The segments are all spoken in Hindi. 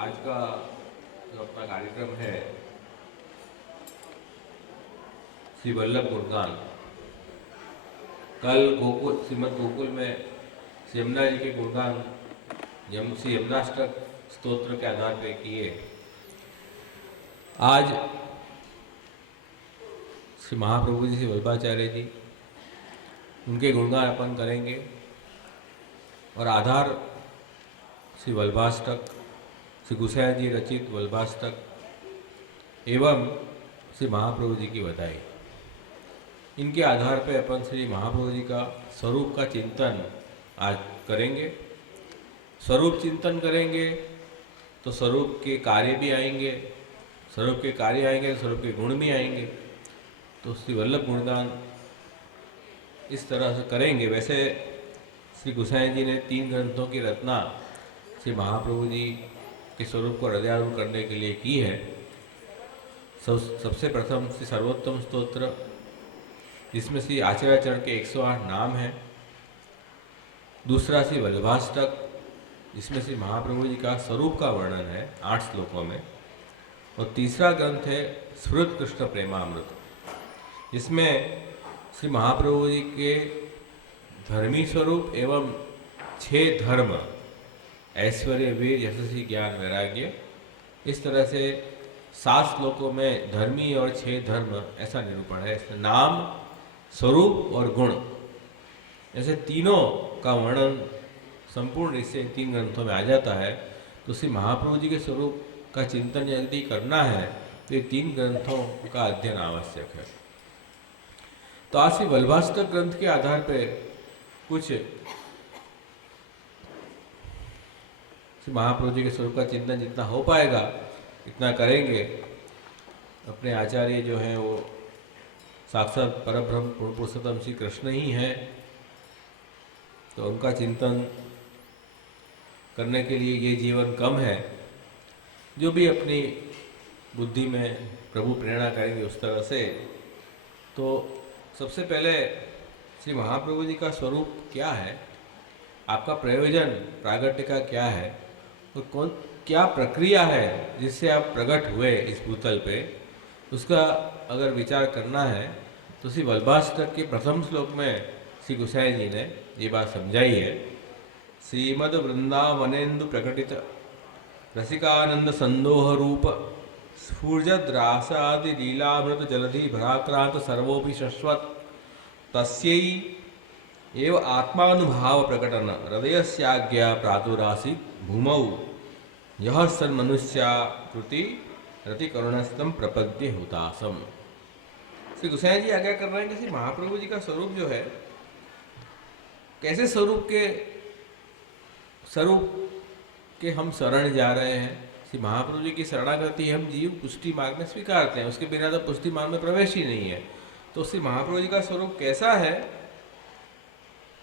आज का जो अपना कार्यक्रम है श्री वल्लभ गुणगान। कल गोकुल श्रीमद गोकुल में श्री यमुना जी के गुणगान श्री यमुनाष्टक स्तोत्र के आधार पे किए। आज श्री महाप्रभु जी श्री वल्लभाचार्य जी उनके गुणगान अपन करेंगे और आधार श्री वल्लभाष्टक, श्री गोसाई जी रचित वल्लभाष्टक एवं श्री महाप्रभु जी की बधाई। इनके आधार पर अपन श्री महाप्रभु जी का स्वरूप का चिंतन आज करेंगे। स्वरूप चिंतन करेंगे तो स्वरूप के कार्य भी आएंगे, स्वरूप के कार्य आएंगे तो स्वरूप के गुण भी आएंगे। तो श्री वल्लभ गुणगान इस तरह से करेंगे। वैसे श्री गोसाई जी ने 3 ग्रंथों की रचना श्री महाप्रभु जी के स्वरूप को हृदयारूढ़ करने के लिए की है। सबसे प्रथम श्री सर्वोत्तम स्तोत्र, जिसमें श्री आचार्याचरण के 108 नाम हैं। दूसरा श्री वल्लभाष्टक, जिसमें श्री महाप्रभु जी का स्वरूप का वर्णन है 8 श्लोकों में। और तीसरा ग्रंथ है स्फुरत कृष्ण प्रेमामृत, जिसमें श्री महाप्रभु जी के धर्मी स्वरूप एवं 6 धर्म, ऐश्वर्य, वीर, यशस्वी, ज्ञान, वैराग्य, इस तरह से 7 श्लोकों में धर्मी और 6 धर्म ऐसा निरूपण है। इसमें नाम, स्वरूप और गुण, ऐसे तीनों का वर्णन संपूर्ण इससे 3 ग्रंथों में आ जाता है। तो श्री महाप्रभु जी के स्वरूप का चिंतन यदि करना है तो ये 3 ग्रंथों का अध्ययन आवश्यक है। तो आज श्री वल्लभाष्टक ग्रंथ के आधार पर कुछ श्री महाप्रभु जी के स्वरूप का चिंतन जितना हो पाएगा इतना करेंगे। अपने आचार्य जो हैं वो साक्षात परब्रह्म पूर्ण पुरुषोत्तम श्री कृष्ण ही हैं, तो उनका चिंतन करने के लिए ये जीवन कम है। जो भी अपनी बुद्धि में प्रभु प्रेरणा करेंगे उस तरह से। तो सबसे पहले श्री महाप्रभु जी का स्वरूप क्या है, आपका प्रयोजन प्रागट्य का क्या है और क्या प्रक्रिया है जिससे आप प्रकट हुए इस भूतल पे, उसका अगर विचार करना है तो श्री वल्लभाष्टक के प्रथम श्लोक में श्री गोसाई जी ने ये बात समझाई है। श्रीमद वृंदावनेन्दु प्रकटित रसिकानंद संदोह रूप स्फूर्जद्रासादि लीलामृत जलधि भराक्रांत सर्वोपि शश्वत तस्यै एव आत्मानुभाव प्रकटन हृदयस्याज्ञा प्रातुरासी भूमौ यह सन्मनुष्याकृति रति करुणस्तम प्रपद्य हुतासम। श्री गोसाई जी आज्ञा कर रहे हैं कि श्री महाप्रभु जी का स्वरूप जो है, कैसे स्वरूप के हम शरण जा रहे हैं। श्री महाप्रभु जी की शरणागति हम जीव पुष्टि मार्ग में स्वीकारते हैं, उसके बिना तो पुष्टि मार्ग में प्रवेश ही नहीं है। तो श्री महाप्रभु जी का स्वरूप कैसा है,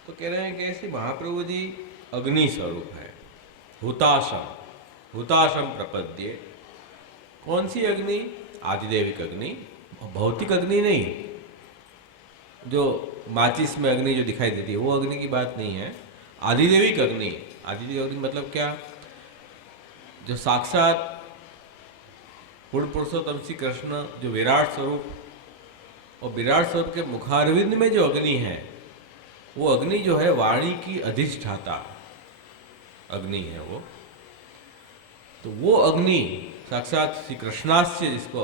तो कह रहे हैं कि श्री महाप्रभु जी अग्नि स्वरूप है। हुताशम प्रपद्ये। कौन सी अग्नि? आदिदेविक अग्नि, भौतिक अग्नि नहीं। जो माचिस में अग्नि जो दिखाई देती है वो अग्नि की बात नहीं है। आदिदेविक अग्नि। आदिदेविक अग्नि मतलब क्या? जो साक्षात पूर्ण पुरुषोत्तम श्री कृष्ण जो विराट स्वरूप, और विराट स्वरूप के मुखारविंद में जो अग्नि है, वो अग्नि जो है वाणी की अधिष्ठाता अग्नि है वो। तो वो अग्नि साक्षात श्री कृष्णास्य, जिसको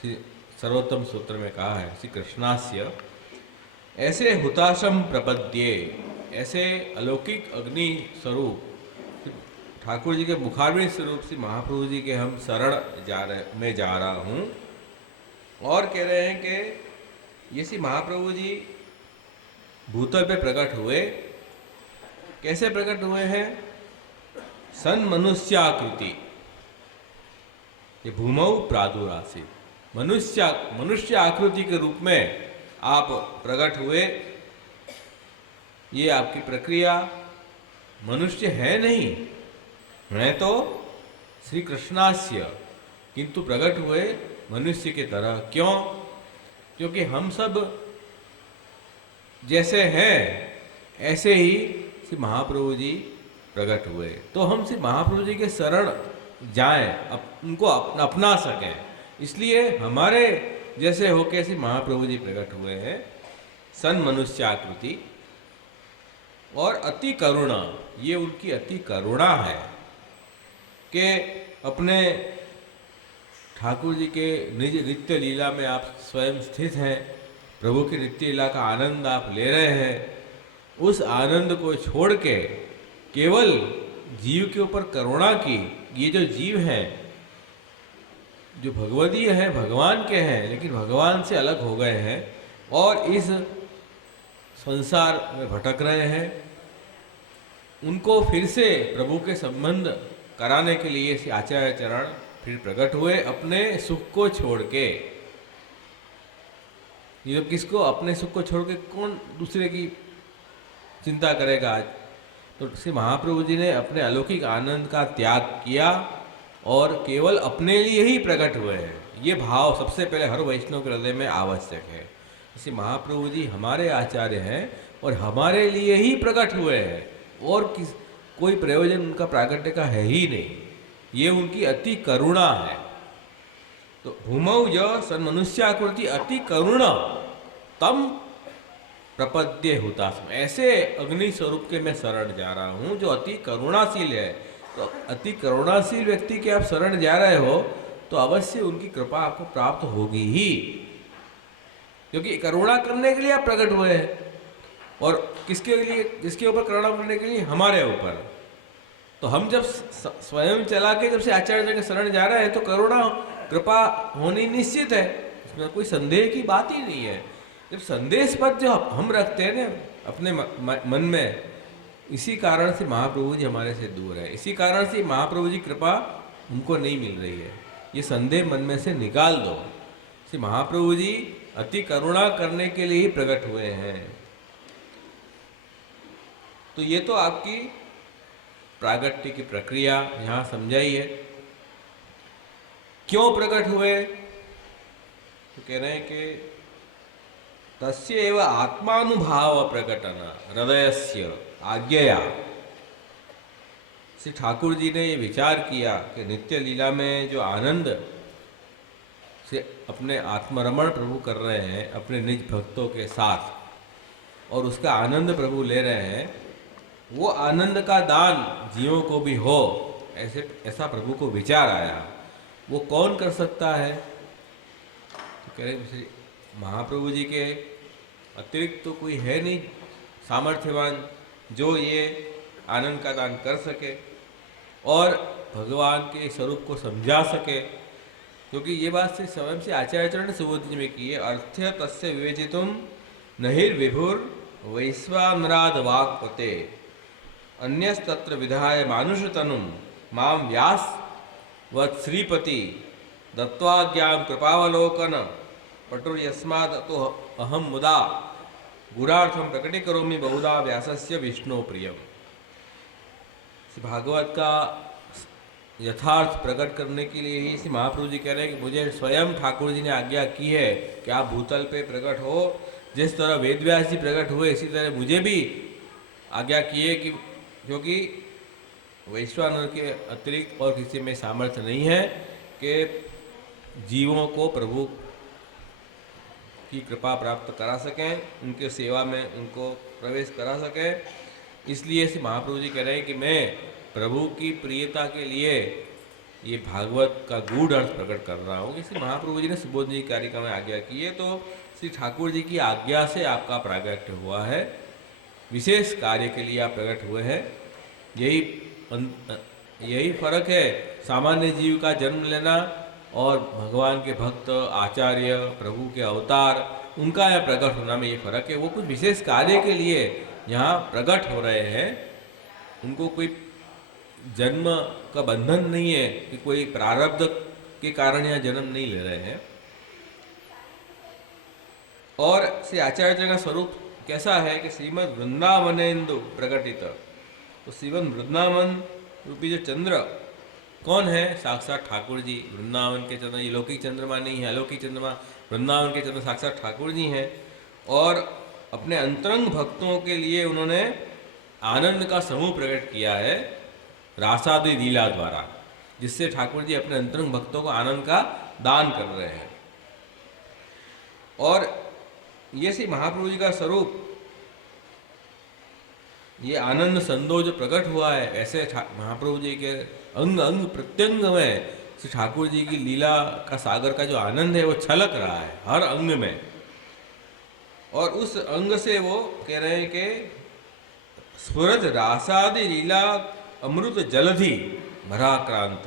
श्री सर्वोत्तम सूत्र में कहा है श्री कृष्णास्य, ऐसे हुताशम प्रपद्ये, ऐसे अलौकिक अग्नि स्वरूप ठाकुर जी के मुखारविंद स्वरूप श्री महाप्रभु जी के हम शरण जा रहा हूँ। और कह रहे हैं कि ये श्री महाप्रभु जी भूतल पे प्रकट हुए। कैसे प्रकट हुए हैं? सन मनुष्याकृति, ये भूमौ प्रादुरासी, मनुष्य आकृति के रूप में आप प्रकट हुए। ये आपकी प्रक्रिया मनुष्य है नहीं, है तो श्री कृष्णास्य, किंतु प्रकट हुए मनुष्य के तरह। क्यों? क्योंकि हम सब जैसे हैं ऐसे ही श्री महाप्रभु जी प्रकट हुए। तो हम श्री महाप्रभु जी के शरण जाएं, उनको अपना सकें। इसलिए हमारे जैसे होके ऐसे महाप्रभु जी प्रकट हुए हैं, सन मनुष्याकृति और अति करुणा। ये उनकी अति करुणा है कि अपने ठाकुर जी के निज नित्य लीला में आप स्वयं स्थित हैं, प्रभु की नित्य लीला का आनंद आप ले रहे हैं। उस आनंद को छोड़ के केवल जीव के ऊपर करुणा की, ये जो जीव हैं जो भगवदीय हैं, भगवान के हैं, लेकिन भगवान से अलग हो गए हैं और इस संसार में भटक रहे हैं, उनको फिर से प्रभु के संबंध कराने के लिए श्री आचार्य चरण फिर प्रकट हुए अपने सुख को छोड़ के। ये किसको? अपने सुख को छोड़ के कौन दूसरे की चिंता करेगा आज? तो श्री महाप्रभु जी ने अपने अलौकिक आनंद का त्याग किया और केवल अपने लिए ही प्रकट हुए हैं। ये भाव सबसे पहले हर वैष्णव के हृदय में आवश्यक है। श्री महाप्रभु जी हमारे आचार्य हैं और हमारे लिए ही प्रकट हुए हैं, और कोई प्रयोजन उनका प्राकट्य का है ही नहीं। ये उनकी अति करुणा है। तो भूमौ य सन्मनुष्याकृति अति करुणा तम प्रपद्ये हुतास्म। ऐसे अग्नि स्वरूप के मैं शरण जा रहा हूँ जो अति करुणाशील है। तो अति करुणाशील व्यक्ति के आप शरण जा रहे हो तो अवश्य उनकी कृपा आपको प्राप्त होगी ही, क्योंकि करुणा करने के लिए आप प्रकट हुए हैं। और किसके लिए? किसके ऊपर करुणा करने के लिए? हमारे ऊपर। तो हम जब स्वयं चला के जब से आचार्य जी के शरण जा रहे हैं तो करुणा कृपा होनी निश्चित है, इसमें कोई संदेह की बात ही नहीं है। जब संदेश पद जो हम रखते हैं ना अपने मन में, इसी कारण से महाप्रभु जी हमारे से दूर है, इसी कारण से महाप्रभु जी कृपा उनको नहीं मिल रही है। ये संदेह मन में से निकाल दो। श्री महाप्रभु जी अति करुणा करने के लिए ही प्रकट हुए हैं। तो ये तो आपकी प्रागट्य की प्रक्रिया यहाँ समझाई है। क्यों प्रकट हुए? तो कह रहे हैं कि तस्य एव आत्मानुभाव प्रकटन हृदयस्य आज्ञया। श्री ठाकुर जी ने ये विचार किया कि नित्य लीला में जो आनंद से अपने आत्मरमण प्रभु कर रहे हैं अपने निज भक्तों के साथ, और उसका आनंद प्रभु ले रहे हैं, वो आनंद का दान जीवों को भी हो, ऐसा प्रभु को विचार आया। वो कौन कर सकता है? तो कह रहे श्री महाप्रभु जी के अतिरिक्त तो कोई है नहीं सामर्थ्यवान जो ये आनंद का दान कर सके और भगवान के स्वरूप को समझा सके। क्योंकि ये बात से स्वयं से आचार्य चरण ने सुबोध में की है। अर्थ तस्य विवेचितुम नहिर्विभुर वैश्वानराद वाक्पते अन्यस्तत्र विधाय मानुषतनुम माम व्यास वत् श्रीपति दत्वाज्ञां कृपावलोकन पटुर्यस्मात् अतो अहम मुदा गुरार्थम प्रकटीकरोमि बहुधा व्यासस्य विष्णु प्रियम। भागवत का यथार्थ प्रकट करने के लिए ही श्री महाप्रभु जी कह रहे हैं कि मुझे स्वयं ठाकुर जी ने आज्ञा की है कि आप भूतल पे प्रकट हो। जिस तरह वेदव्यास जी प्रकट हुए इसी तरह मुझे भी आज्ञा की है कि क्योंकि वैश्वानर के अतिरिक्त और किसी में सामर्थ्य नहीं है कि जीवों को प्रभु की कृपा प्राप्त करा सकें, उनके सेवा में उनको प्रवेश करा सकें। इसलिए श्री महाप्रभु जी कह रहे हैं कि मैं प्रभु की प्रियता के लिए ये भागवत का गूढ़ अर्थ प्रकट कर रहा हूँ। श्री महाप्रभु जी ने सुबोध जी कारिका में आज्ञा की है, तो श्री ठाकुर जी की आज्ञा से आपका प्रागट्य हुआ है, विशेष कार्य के लिए आप प्रकट हुए हैं। यही फर्क है सामान्य जीव का जन्म लेना और भगवान के भक्त आचार्य प्रभु के अवतार उनका यह प्रकट होना में ये फर्क है। वो कुछ विशेष कार्य के लिए यहाँ प्रकट हो रहे हैं, उनको कोई जन्म का बंधन नहीं है कि कोई प्रारब्ध के कारण यहाँ जन्म नहीं ले रहे हैं। और श्री आचार्य जी का स्वरूप कैसा है कि श्रीमद वृंदावनेन्दु प्रकटित। तो श्रीमद वृंदावन रूपी जो चंद्र कौन है? साक्षात ठाकुर जी। वृंदावन के चंद्र ये लौकिक चंद्रमा नहीं है, अलौकिक चंद्रमा वृंदावन के चंद्र साक्षात ठाकुर जी हैं। और अपने अंतरंग भक्तों के लिए उन्होंने आनंद का समूह प्रकट किया है रासादी लीला द्वारा। जिससे ठाकुर जी अपने अंतरंग भक्तों को आनंद का दान कर रहे हैं। और ये श्री महाप्रभु जी का स्वरूप, ये आनंद संदो जो प्रकट हुआ है, ऐसे महाप्रभु जी के अंग अंग प्रत्यंग में श्री ठाकुर जी की लीला का सागर का जो आनंद है वो छलक रहा है हर अंग में। और उस अंग से वो कह रहे हैं कि स्फुरद रासादि लीला अमृत जलधि भराक्रांत।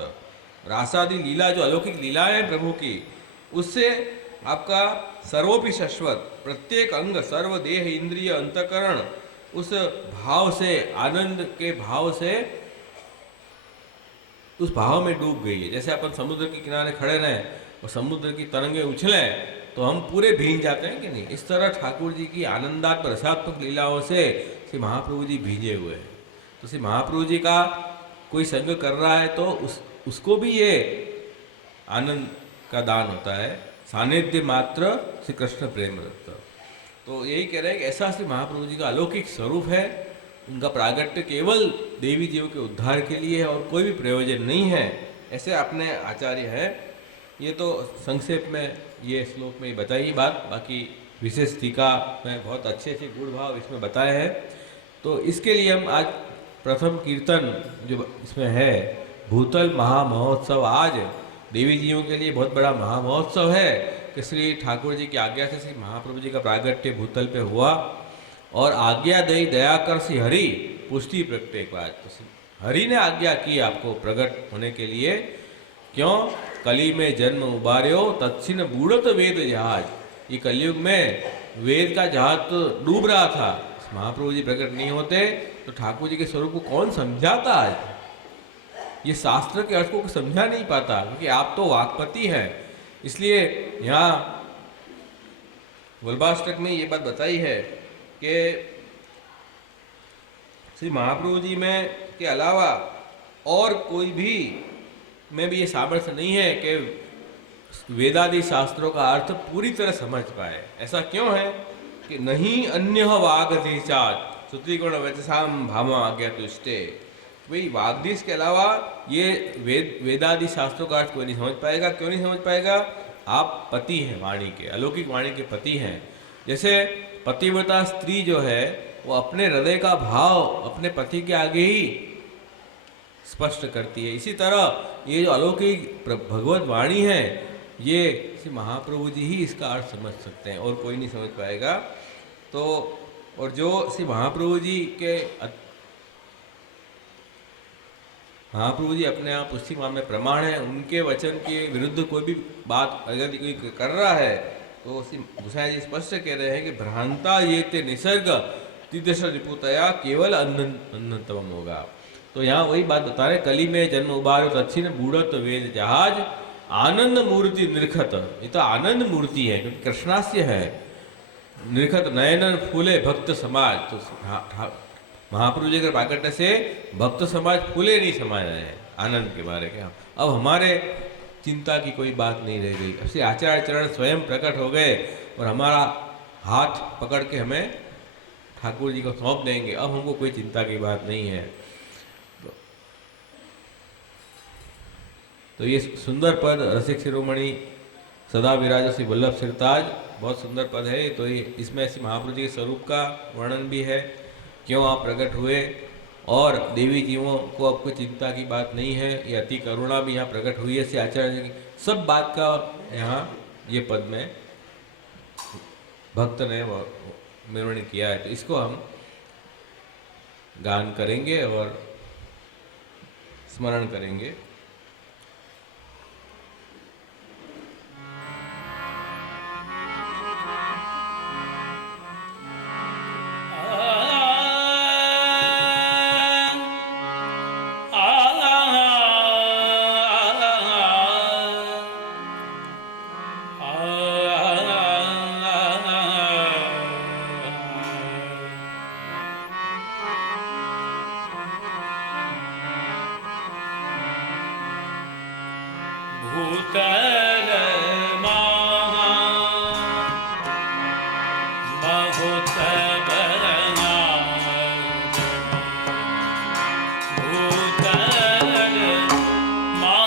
रासादि लीला जो अलौकिक लीला है प्रभु की, उससे आपका सर्वोपि शाश्वत प्रत्येक अंग सर्व देह इंद्रिय अंतकरण उस भाव से, आनंद के भाव से उस भाव में डूब गई है। जैसे अपन समुद्र के किनारे खड़े रहें और समुद्र की तरंगे उछलें तो हम पूरे भींग जाते हैं कि नहीं, इस तरह ठाकुर जी की आनंदात्मक रसात्मक लीलाओं से श्री महाप्रभु जी भींजे हुए हैं। तो श्री महाप्रभु जी का कोई संग कर रहा है तो उसको भी ये आनंद का दान होता है। सानिध्य मात्र श्री कृष्ण प्रेम रत्न। तो यही कह रहे हैं कि ऐसा श्री महाप्रभु जी का अलौकिक स्वरूप है। उनका प्रागट्य केवल देवी जीवों के उद्धार के लिए है और कोई भी प्रयोजन नहीं है, ऐसे अपने आचार्य हैं। ये तो संक्षेप में ये श्लोक में बताई बात, बाकी विशेष टीका में बहुत अच्छे अच्छे गुण भाव इसमें बताए हैं। तो इसके लिए हम आज प्रथम कीर्तन जो इसमें है, भूतल महामहोत्सव, आज देवी जीवों के लिए बहुत बड़ा महामहोत्सव है कि श्री ठाकुर जी की आज्ञा से श्री महाप्रभु जी का प्रागट्य भूतल पे हुआ और आज्ञा दई दया कर श्री हरि पुष्टि प्रगटे बात। तो हरि ने आज्ञा की आपको प्रकट होने के लिए। क्यों? कली में जन्म उबार्यो तत्सिन बूढ़त वेद जहाज। ये कलयुग में वेद का जहाज तो डूब रहा था, महाप्रभु जी प्रकट नहीं होते तो ठाकुर जी के स्वरूप को कौन समझाता? आज ये शास्त्र के अर्थ को समझा नहीं पाता, क्योंकि आप तो वाक्पति हैं। इसलिए यहाँ वल्लभाष्टक में ये बात बताई है कि श्री महाप्रभु जी में के अलावा और कोई भी में भी ये सामर्थ्य नहीं है कि वेदादि शास्त्रों का अर्थ पूरी तरह समझ पाए। ऐसा क्यों है कि नहीं अन्य वागधीचात श्रुतिगुण वचसाम भामा आज्ञा तुष्टे। भाई वागधीश के अलावा ये वेदादि शास्त्रों का अर्थ कोई नहीं समझ पाएगा। क्यों नहीं समझ पाएगा? आप पति हैं वाणी के, अलौकिक वाणी के पति हैं। जैसे पतिव्रता स्त्री जो है वो अपने हृदय का भाव अपने पति के आगे ही स्पष्ट करती है, इसी तरह ये जो अलौकिक भगवत वाणी है ये श्री महाप्रभु जी ही इसका अर्थ समझ सकते हैं और कोई नहीं समझ पाएगा। तो और जो श्री महाप्रभु जी के महाप्रभु जी अपने आप उसी माम में प्रमाण है, उनके वचन के विरुद्ध कोई भी बात अगर कोई कर रहा है तो श्री गोसाई जी स्पष्ट कह रहे हैं कि भ्रांता ये ते निसर्ग तिदश रिपुतया केवल अन्नतम होगा। तो यहाँ वही बात बता रहे, कली में जन्म उबारो तत्सिन बूढ़त वेद जहाज आनंद मूर्ति निरखत। ये तो आनंद मूर्ति है क्योंकि कृष्णास्य है। निरखत नयनन फूले भक्त समाज। तो महाप्रभु जी के प्राकट्य से भक्त समाज फूले नहीं समा रहे हैं आनंद के बारे के। अब हमारे चिंता की कोई बात नहीं रह गई। अब से आचार्य चरण स्वयं प्रकट हो गए और हमारा हाथ पकड़ के हमें ठाकुर जी को सौंप देंगे। अब हमको कोई चिंता की बात नहीं है। तो ये सुंदर पद रसिक शिरोमणि सदा विराज श्री वल्लभ सिरताज, बहुत सुंदर पद है। तो ये इसमें ऐसी महाप्रभु जी के स्वरूप का वर्णन भी है, क्यों आप प्रकट हुए और देवी जीवों को अब कोई चिंता की बात नहीं है। ये अति करुणा भी यहाँ प्रकट हुई है श्री आचार्य जी की। सब बात का यहाँ ये पद में भक्त ने वर्णन किया है। तो इसको हम गान करेंगे और स्मरण करेंगे। मा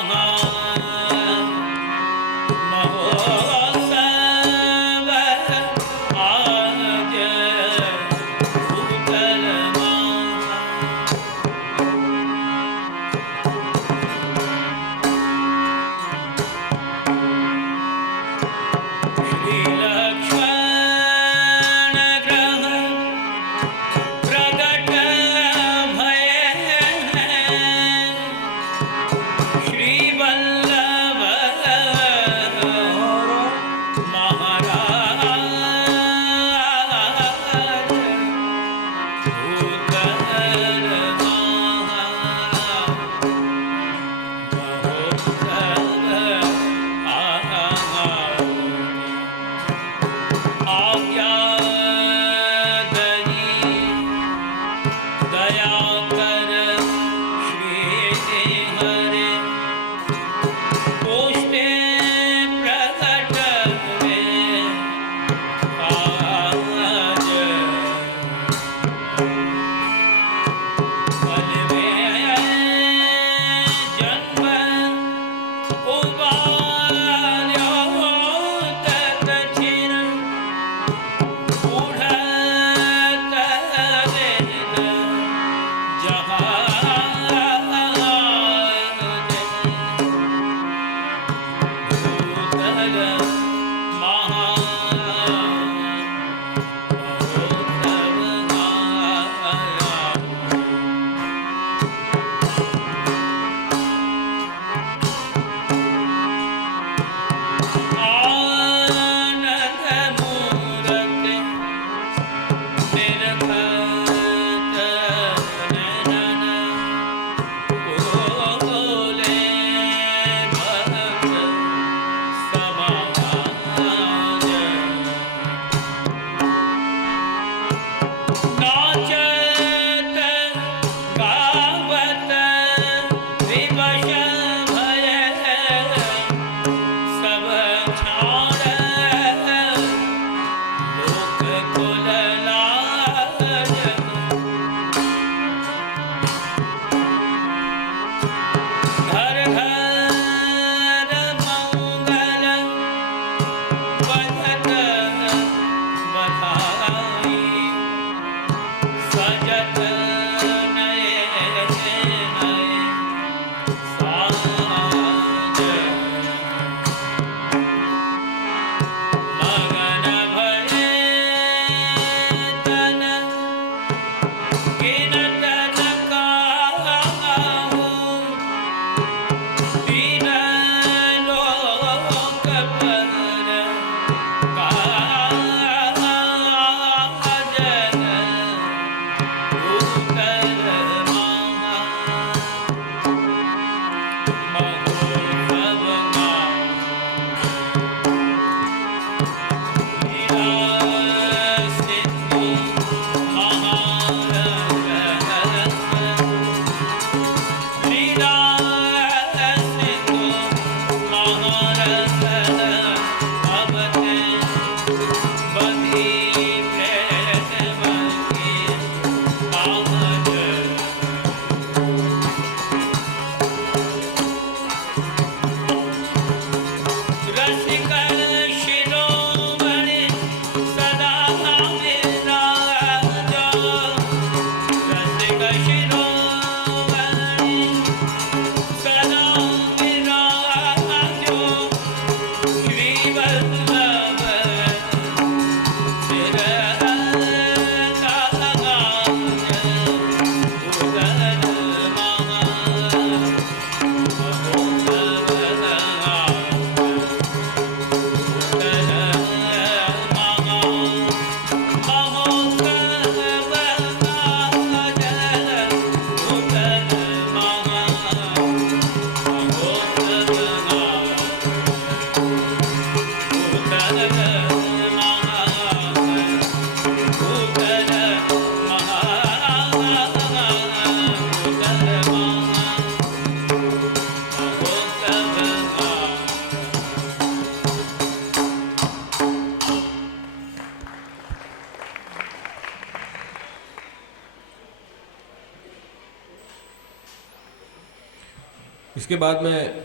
इसके बाद में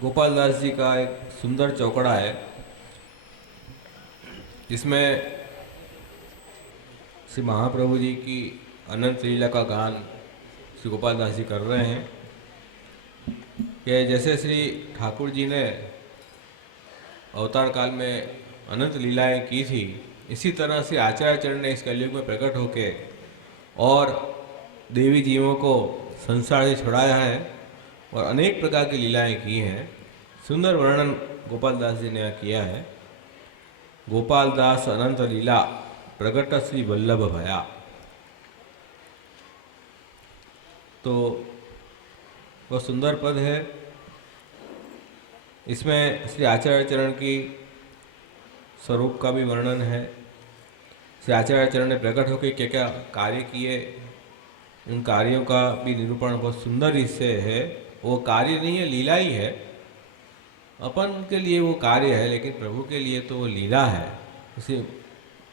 गोपाल दास जी का एक सुंदर चौकड़ा है, जिसमें श्री महाप्रभु जी की अनंत लीला का गान श्री गोपाल दास जी कर रहे हैं। कि जैसे श्री ठाकुर जी ने अवतार काल में अनंत लीलाएं की थी, इसी तरह से आचार्यचरण ने इस कलयुग में प्रकट होके और देवी जीवों को संसार से छुड़ाया है और अनेक प्रकार की लीलाएं की हैं। सुंदर वर्णन गोपाल दास जी ने यहाँ किया है। गोपाल दास अनंत लीला प्रगट श्री वल्लभ भया। तो वह सुंदर पद है। इसमें श्री आचार्यचरण की स्वरूप का भी वर्णन है। श्री आचार्यचरण ने प्रकट होकर क्या क्या कार्य किए, उन कार्यों का भी निरूपण बहुत सुंदर इससे है। वो कार्य नहीं है, लीला ही है। अपन के लिए वो कार्य है, लेकिन प्रभु के लिए तो वो लीला है। उसे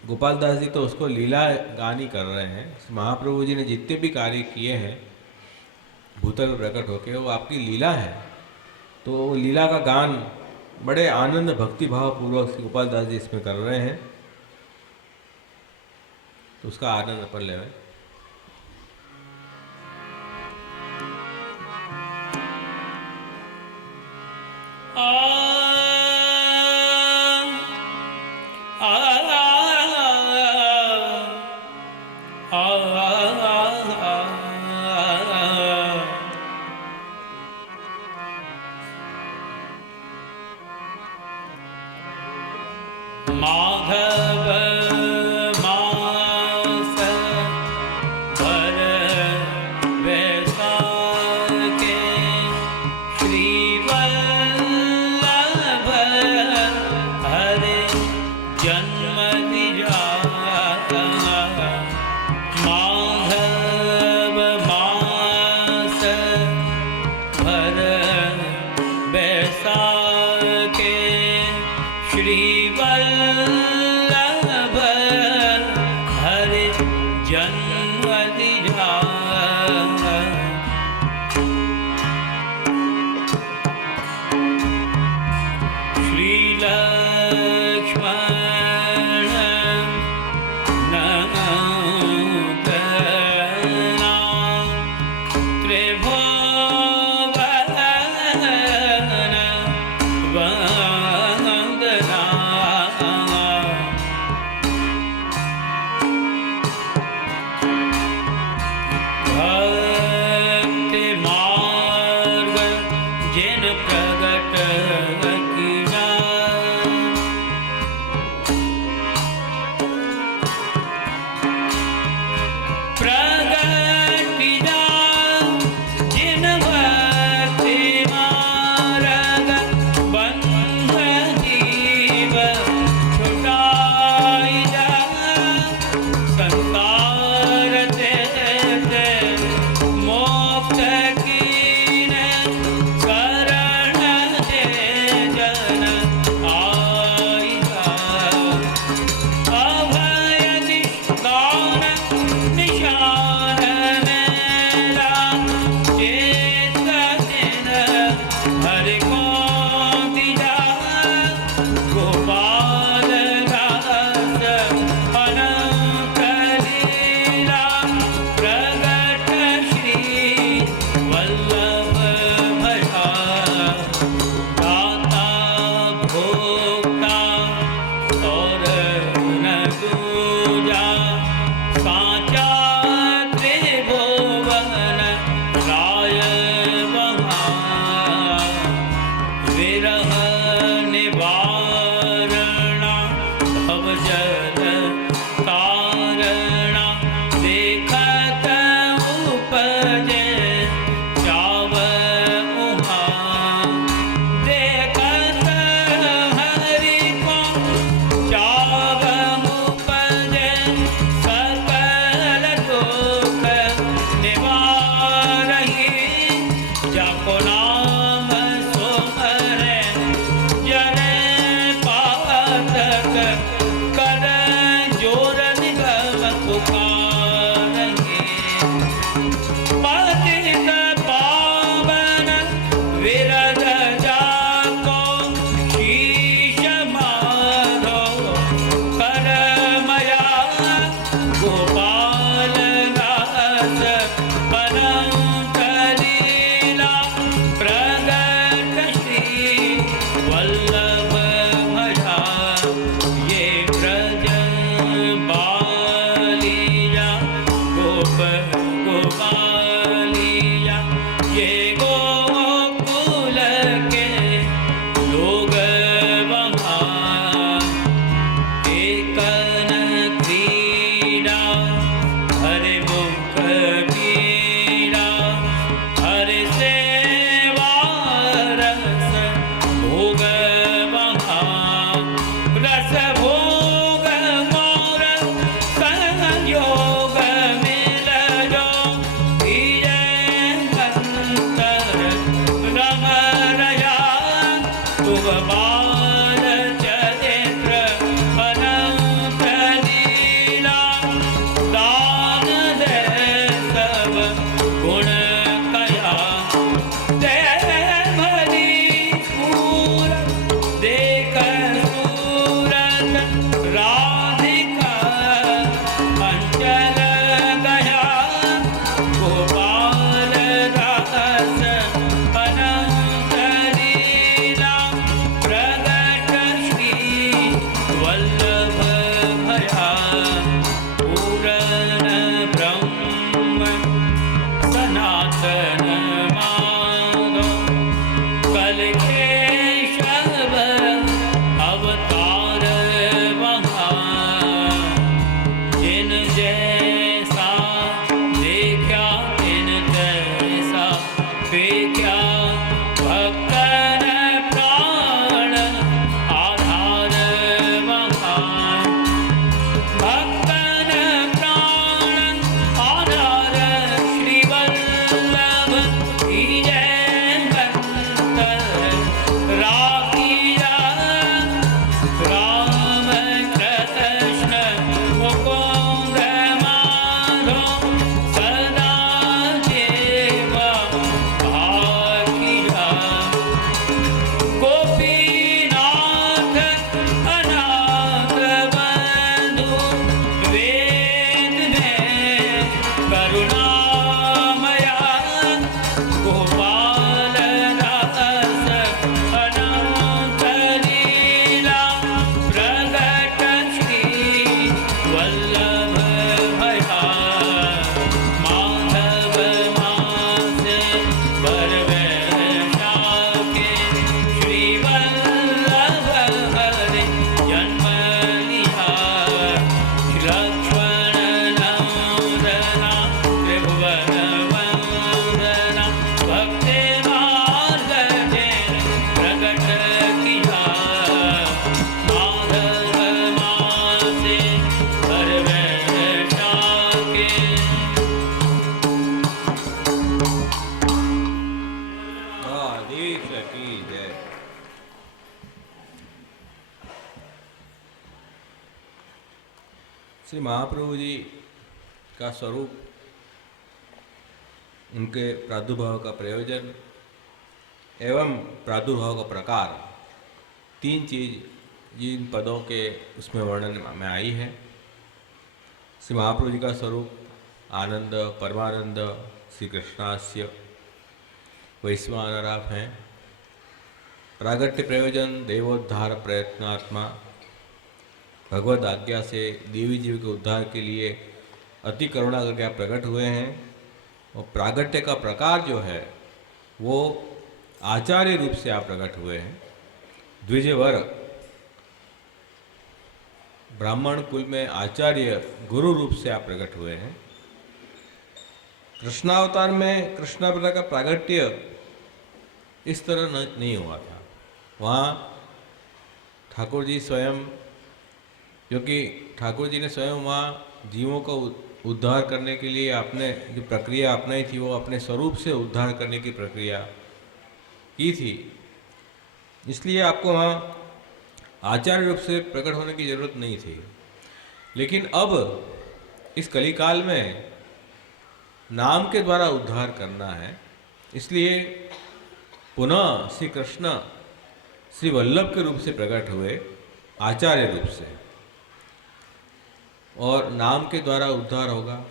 गोपाल दास जी तो उसको लीला गान ही कर रहे हैं। महाप्रभु जी ने जितने भी कार्य किए हैं भूतल में प्रकट होके, वो आपकी लीला है। तो वो लीला का गान बड़े आनंद भक्ति भाव पूर्वक श्री गोपाल दास जी इसमें कर रहे हैं। तो उसका आनंद अपन लें। भक्तन प्राण आधार श्री वल्लभ श्री महाप्रभु जी का स्वरूप, उनके प्रादुर्भाव का प्रयोजन एवं प्रादुर्भाव का प्रकार, तीन चीज जिन पदों के उसमें वर्णन में आई है। श्री महाप्रभु जी का स्वरूप आनंद, परमानंद, श्री कृष्णास्य वैश्वानराप हैं। प्रागट्य प्रयोजन देवोद्धार प्रयत्नात्मा, भगवद आज्ञा से देवी जीव के उद्धार के लिए अति करुणा करके आप प्रकट हुए हैं। और प्रागट्य का प्रकार जो है वो आचार्य रूप से आप प्रकट हुए हैं। द्विजवर, ब्राह्मण कुल में आचार्य गुरु रूप से आप प्रकट हुए हैं। कृष्णावतार में कृष्णावतार का प्रागट्य इस तरह नहीं हुआ था। वहाँ ठाकुर जी स्वयं, क्योंकि ठाकुर जी ने स्वयं वहाँ जीवों को उद्धार करने के लिए आपने जो प्रक्रिया अपनाई थी वो अपने स्वरूप से उद्धार करने की प्रक्रिया की थी, इसलिए आपको वहाँ आचार्य रूप से प्रकट होने की जरूरत नहीं थी। लेकिन अब इस कलिकाल में नाम के द्वारा उद्धार करना है, इसलिए पुनः श्री कृष्ण श्री वल्लभ के रूप से प्रकट हुए आचार्य रूप से, और नाम के द्वारा उद्धार होगा।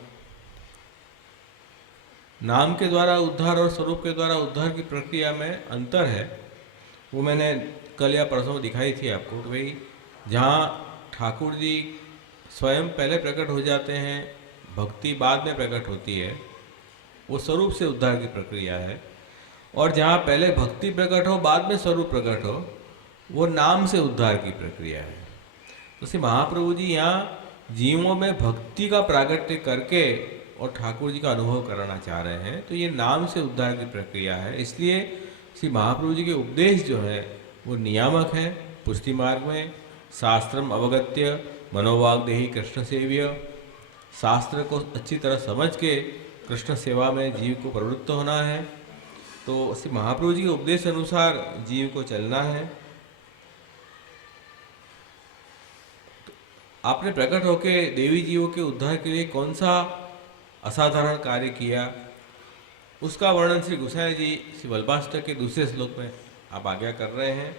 नाम के द्वारा उद्धार और स्वरूप के द्वारा उद्धार की प्रक्रिया में अंतर है। वो मैंने कल या परसों दिखाई थी आपको कि भाई जहाँ ठाकुर जी स्वयं पहले प्रकट हो जाते हैं, भक्ति बाद में प्रकट होती है, वो स्वरूप से उद्धार की प्रक्रिया है। और जहाँ पहले भक्ति प्रकट हो बाद में स्वरूप प्रकट हो, वो नाम से उद्धार की प्रक्रिया है। तो श्री महाप्रभु जी यहाँ जीवों में भक्ति का प्रागट्य करके और ठाकुर जी का अनुभव कराना चाह रहे हैं, तो ये नाम से उद्धार की प्रक्रिया है। इसलिए श्री महाप्रभु जी के उपदेश जो है वो नियामक है। पुष्टि मार्ग में शास्त्रम अवगत्य मनोवाग्देही कृष्ण सेव्य, शास्त्र को अच्छी तरह समझ के कृष्ण सेवा में जीव को प्रवृत्त होना है। तो श्री महाप्रभु जी के उपदेश अनुसार जीव को चलना है। तो आपने प्रकट होके देवी जीवों के उद्धार के लिए कौन सा असाधारण कार्य किया, उसका वर्णन श्री गोसाई जी श्री वल्लभाष्टक के दूसरे श्लोक में आप आज्ञा कर रहे हैं।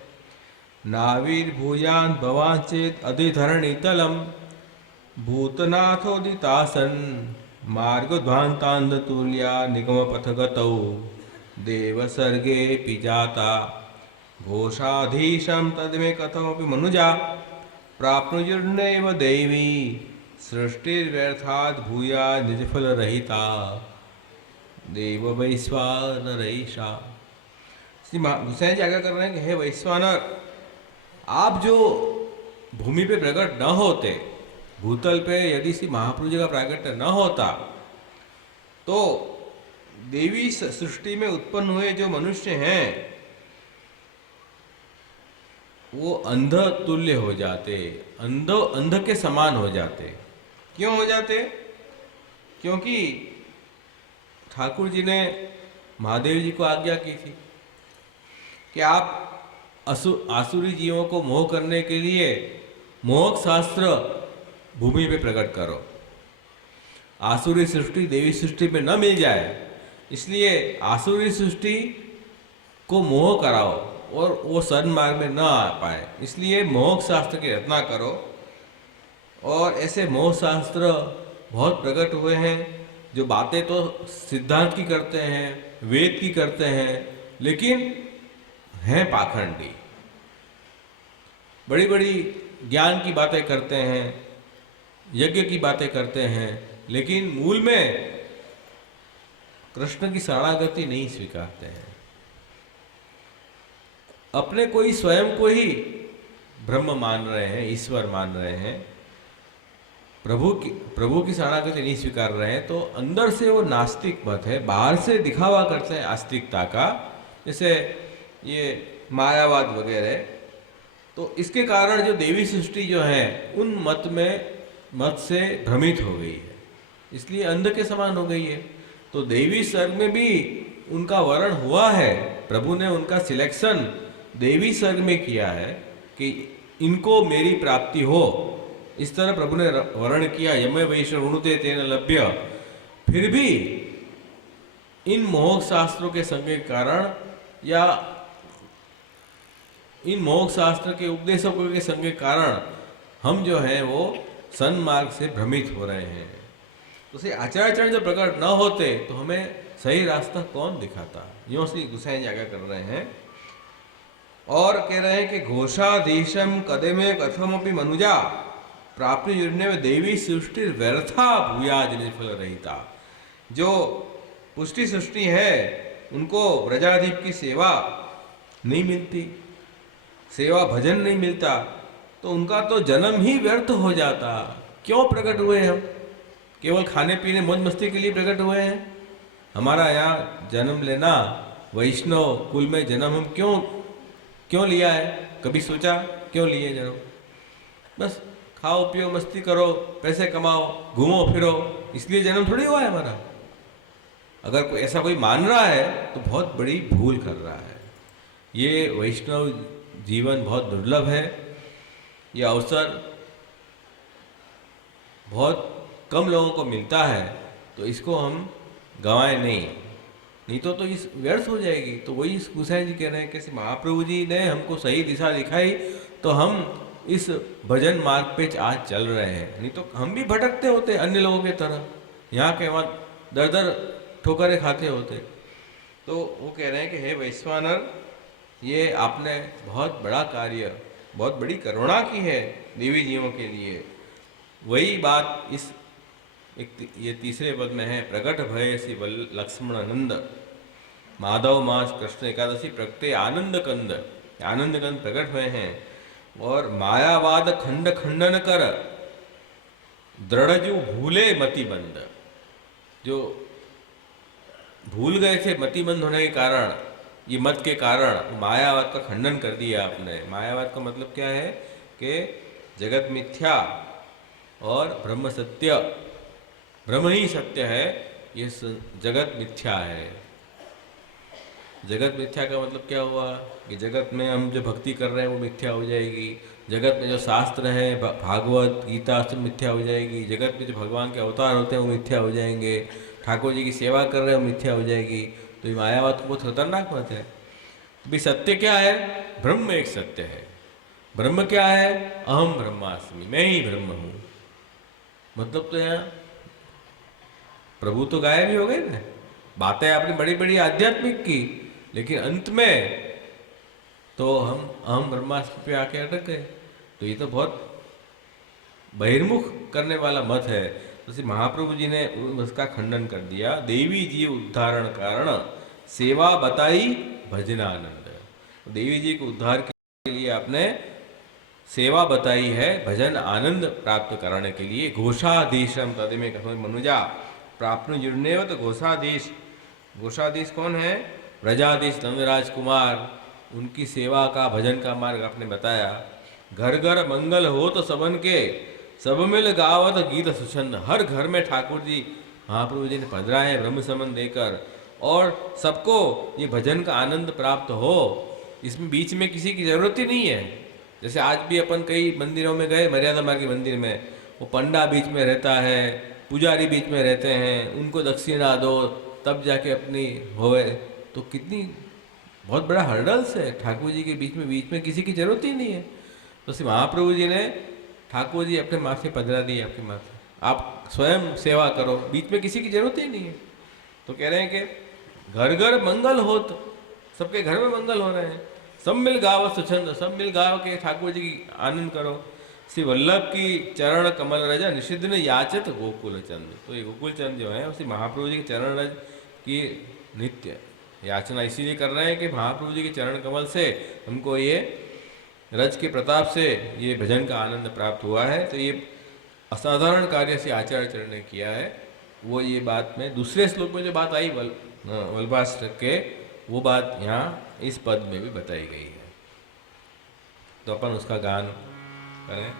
नाविर्भूयान् भवान् चेत् अधिधरणितलं भूतनाथोदितासन मार्गध्वान्तान्धतुल्या निगमपथगतौ देवसर्गे पिजाता घोषाधीशं तद्मे कथमपि मनुजा प्राप्नुयुर्नैव देवी सृष्टिर्व्यर्थात् भूया निजफलरहिता देव वैश्वानरैषा। श्री गोसाई जी आज्ञा कर रहे हैं कि हे वैश्वानर, आप जो भूमि पे प्रकट न होते, भूतल पे यदि श्री महाप्रभु जी का प्रागट्य न होता, तो देवी सृष्टि में उत्पन्न हुए जो मनुष्य हैं वो अंध तुल्य हो जाते, अंध के समान हो जाते। क्यों हो जाते? क्योंकि ठाकुर जी ने महादेव जी को आज्ञा की थी कि आप आसुरी जीवों को मोह करने के लिए मोहक शास्त्र भूमि पे प्रकट करो। आसुरी सृष्टि देवी सृष्टि में न मिल जाए, इसलिए आसुरी सृष्टि को मोह कराओ और वो सन्मार्ग में न आ पाए, इसलिए मोहक शास्त्र की रचना करो। और ऐसे मोह शास्त्र बहुत प्रकट हुए हैं, जो बातें तो सिद्धांत की करते हैं, वेद की करते हैं, लेकिन हैं पाखंडी। बड़ी बड़ी ज्ञान की बातें करते हैं, यज्ञ की बातें करते हैं, लेकिन मूल में कृष्ण की शरणागति नहीं स्वीकारते हैं। अपने कोई स्वयं को ही ब्रह्म मान रहे हैं, ईश्वर मान रहे हैं, प्रभु की शरणागति नहीं स्वीकार रहे हैं। तो अंदर से वो नास्तिक मत है, बाहर से दिखावा करते हैं आस्तिकता का, जैसे ये मायावाद वगैरह। तो इसके कारण जो देवी सृष्टि जो है उन मत से भ्रमित हो गई है, इसलिए अंध के समान हो गई है। तो देवी सर्ग में भी उनका वर्ण हुआ है, प्रभु ने उनका सिलेक्शन देवी सर्ग में किया है कि इनको मेरी प्राप्ति हो, इस तरह प्रभु ने वर्णन किया, यमे वैष्णव ऋणुते तेन लभ्य। फिर भी इन मोह शास्त्रों के संग के कारण या इन मोह शास्त्र के उपदेशों के संग के कारण हम जो हैं वो सन्मार्ग से भ्रमित हो रहे हैं। तो से आचार्य जब प्रकट न होते तो हमें सही रास्ता कौन दिखाता? यूं श्री गुसाई जी आज्ञा कर रहे हैं और कह रहे हैं कि घोषाधीशम कदमे कथमपि मनुजा प्राप्ति युर्णे में देवी सृष्टि व्यर्था भूया निष्फल रहिता। जो पुष्टि सृष्टि है उनको व्रजाधीप की सेवा नहीं मिलती, सेवा भजन नहीं मिलता, तो उनका तो जन्म ही व्यर्थ हो जाता। क्यों प्रकट हुए हम? केवल खाने पीने मौज मस्ती के लिए प्रकट हुए हैं? हमारा यहाँ जन्म लेना, वैष्णव कुल में जन्म हम क्यों लिया है? कभी सोचा क्यों लिए जन्म? बस खाओ पियो मस्ती करो, पैसे कमाओ, घूमो फिरो, इसलिए जन्म थोड़ी हुआ है हमारा। अगर कोई ऐसा कोई मान रहा है तो बहुत बड़ी भूल कर रहा है। ये वैष्णव जीवन बहुत दुर्लभ है, ये अवसर बहुत कम लोगों को मिलता है, तो इसको हम गंवाएं नहीं तो इस व्यर्थ हो जाएगी। तो वही गुसाई जी कह रहे हैं कि महाप्रभु जी ने हमको सही दिशा दिखाई तो हम इस भजन मार्ग पे आज चल रहे हैं, नहीं तो हम भी भटकते होते अन्य लोगों के तरह, यहाँ के वहाँ दर दर ठोकरें खाते होते। तो वो कह रहे हैं कि हे वैश्वानर, ये आपने बहुत बड़ा कार्य, बहुत बड़ी करुणा की है देवी जीवों के लिए। वही बात इस ये तीसरे पद में है, प्रकट भय सी लक्ष्मण नंद माधव मास कृष्ण एकादशी प्रगटे आनंद कंद। आनंद कंद प्रकट हुए हैं और मायावाद खंड खंडन कर दृढ़जु भूले मतिबंद। जो भूल गए थे मतिबंद होने के कारण, ये मत के कारण मायावाद का खंडन कर दिया आपने। मायावाद का मतलब क्या है कि जगत मिथ्या और ब्रह्म सत्य, ब्रह्म ही सत्य है, ये जगत मिथ्या है। जगत मिथ्या का मतलब क्या हुआ कि जगत में हम जो भक्ति कर रहे हैं वो मिथ्या हो जाएगी, जगत में जो शास्त्र है भागवत गीता सब मिथ्या हो जाएगी, जगत में जो भगवान के अवतार होते हैं वो मिथ्या हो जाएंगे, ठाकुर जी की सेवा कर रहे हैं वो मिथ्या हो जाएगी। तो ये मायावाद तो बहुत खतरनाक बात है। तो भाई सत्य क्या है? ब्रह्म एक सत्य है। ब्रह्म क्या है? अहम ब्रह्मास्मि, मैं ही ब्रह्म हूँ। मतलब तो यहाँ प्रभु तो गायब ही हो गए ना। बातें आपने बड़ी बड़ी आध्यात्मिक की, लेकिन अंत में तो हम ब्रह्मास्मि पे आके अटक गए। तो ये तो बहुत बहिर्मुख करने वाला मत है। तो महाप्रभु जी ने उसका खंडन कर दिया। देवी जी उद्धारण कारण सेवा बताई भजनानंद। देवी जी को उद्धार के लिए आपने सेवा बताई है भजन आनंद प्राप्त करने के लिए। घोषाधीशम तदिमे कथम मनुजा प्राप्त जुड़नेव। तो घोषाधीश, घोषाधीश कौन है? व्रजाधीश नंदराज कुमार, उनकी सेवा का भजन का मार्ग आपने बताया। घर घर मंगल हो तो सबन के, सब मिल गावत गीत सुछंद। हर घर में ठाकुर जी महाप्रभु जी ने पधराए ब्रह्म संबंध देकर, और सबको ये भजन का आनंद प्राप्त हो। इसमें बीच में किसी की जरूरत ही नहीं है। जैसे आज भी अपन कई मंदिरों में गए, मर्यादा मार्ग के मंदिर में, वो पंडा बीच में रहता है, पुजारी बीच में रहते हैं, उनको दक्षिणा दो तब जाके अपनी होवे। तो कितनी बहुत बड़ा हर्डल्स है ठाकुर जी के बीच में किसी की जरूरत ही नहीं है। तो श्री महाप्रभु जी ने ठाकुर जी अपने माथे पधरा दिए आपके माथे, आप स्वयं सेवा करो, बीच में किसी की जरूरत ही नहीं है। तो कह रहे हैं कि घर घर मंगल हो, तो सबके घर में मंगल हो रहे हैं। सब मिल गाव सुछंद, सब मिल गाव के ठाकुर जी की आनंद करो। श्री वल्लभ की चरण कमल रजा निषिद्ध ने याचत गोकुल चंद। तो ये गोकुल चंद जो है उसी महाप्रभु जी के चरण रज की नित्य याचना इसीलिए कर रहे हैं कि महाप्रभु जी के चरण कमल से हमको ये रज के प्रताप से ये भजन का आनंद प्राप्त हुआ है। तो ये असाधारण कार्य से आचार्य चरण ने किया है। वो ये बात में दूसरे श्लोक में जो बात आई वल्लभाष्टक के, वो बात यहाँ इस पद में भी बताई गई है। तो अपन उसका गान करें।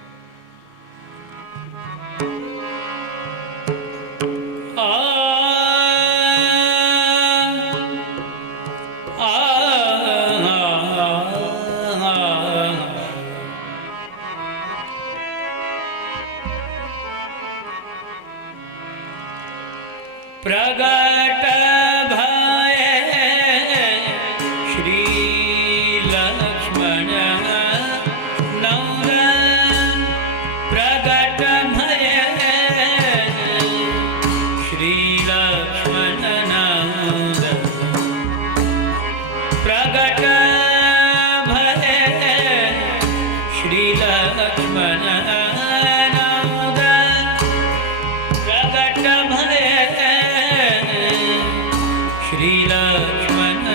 लक्ष्मण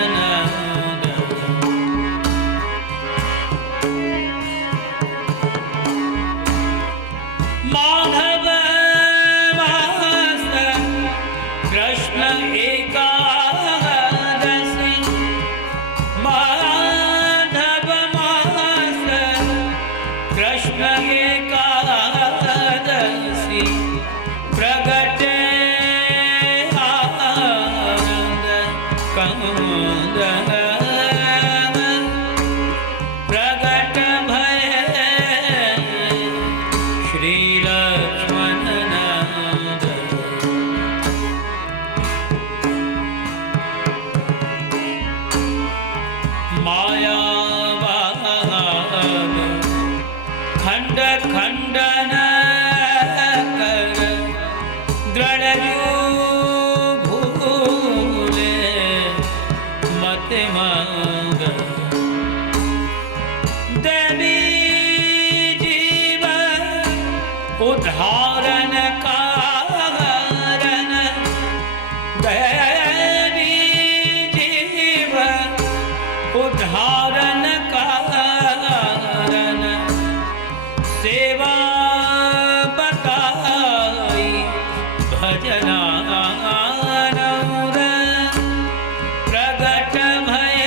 माधव मास कृष्ण एकादशी माधव मास कृष्ण एकादशी प्रगटे आनंद कंद प्रगट भय श्री लक्ष्मण माया खंड खंडन कर दृढ़ भूले मत मांग देवी जीव उद्धारण कारण देवी जीव उद्धारण कारण सेवा बताई भजनानंद प्रगट भय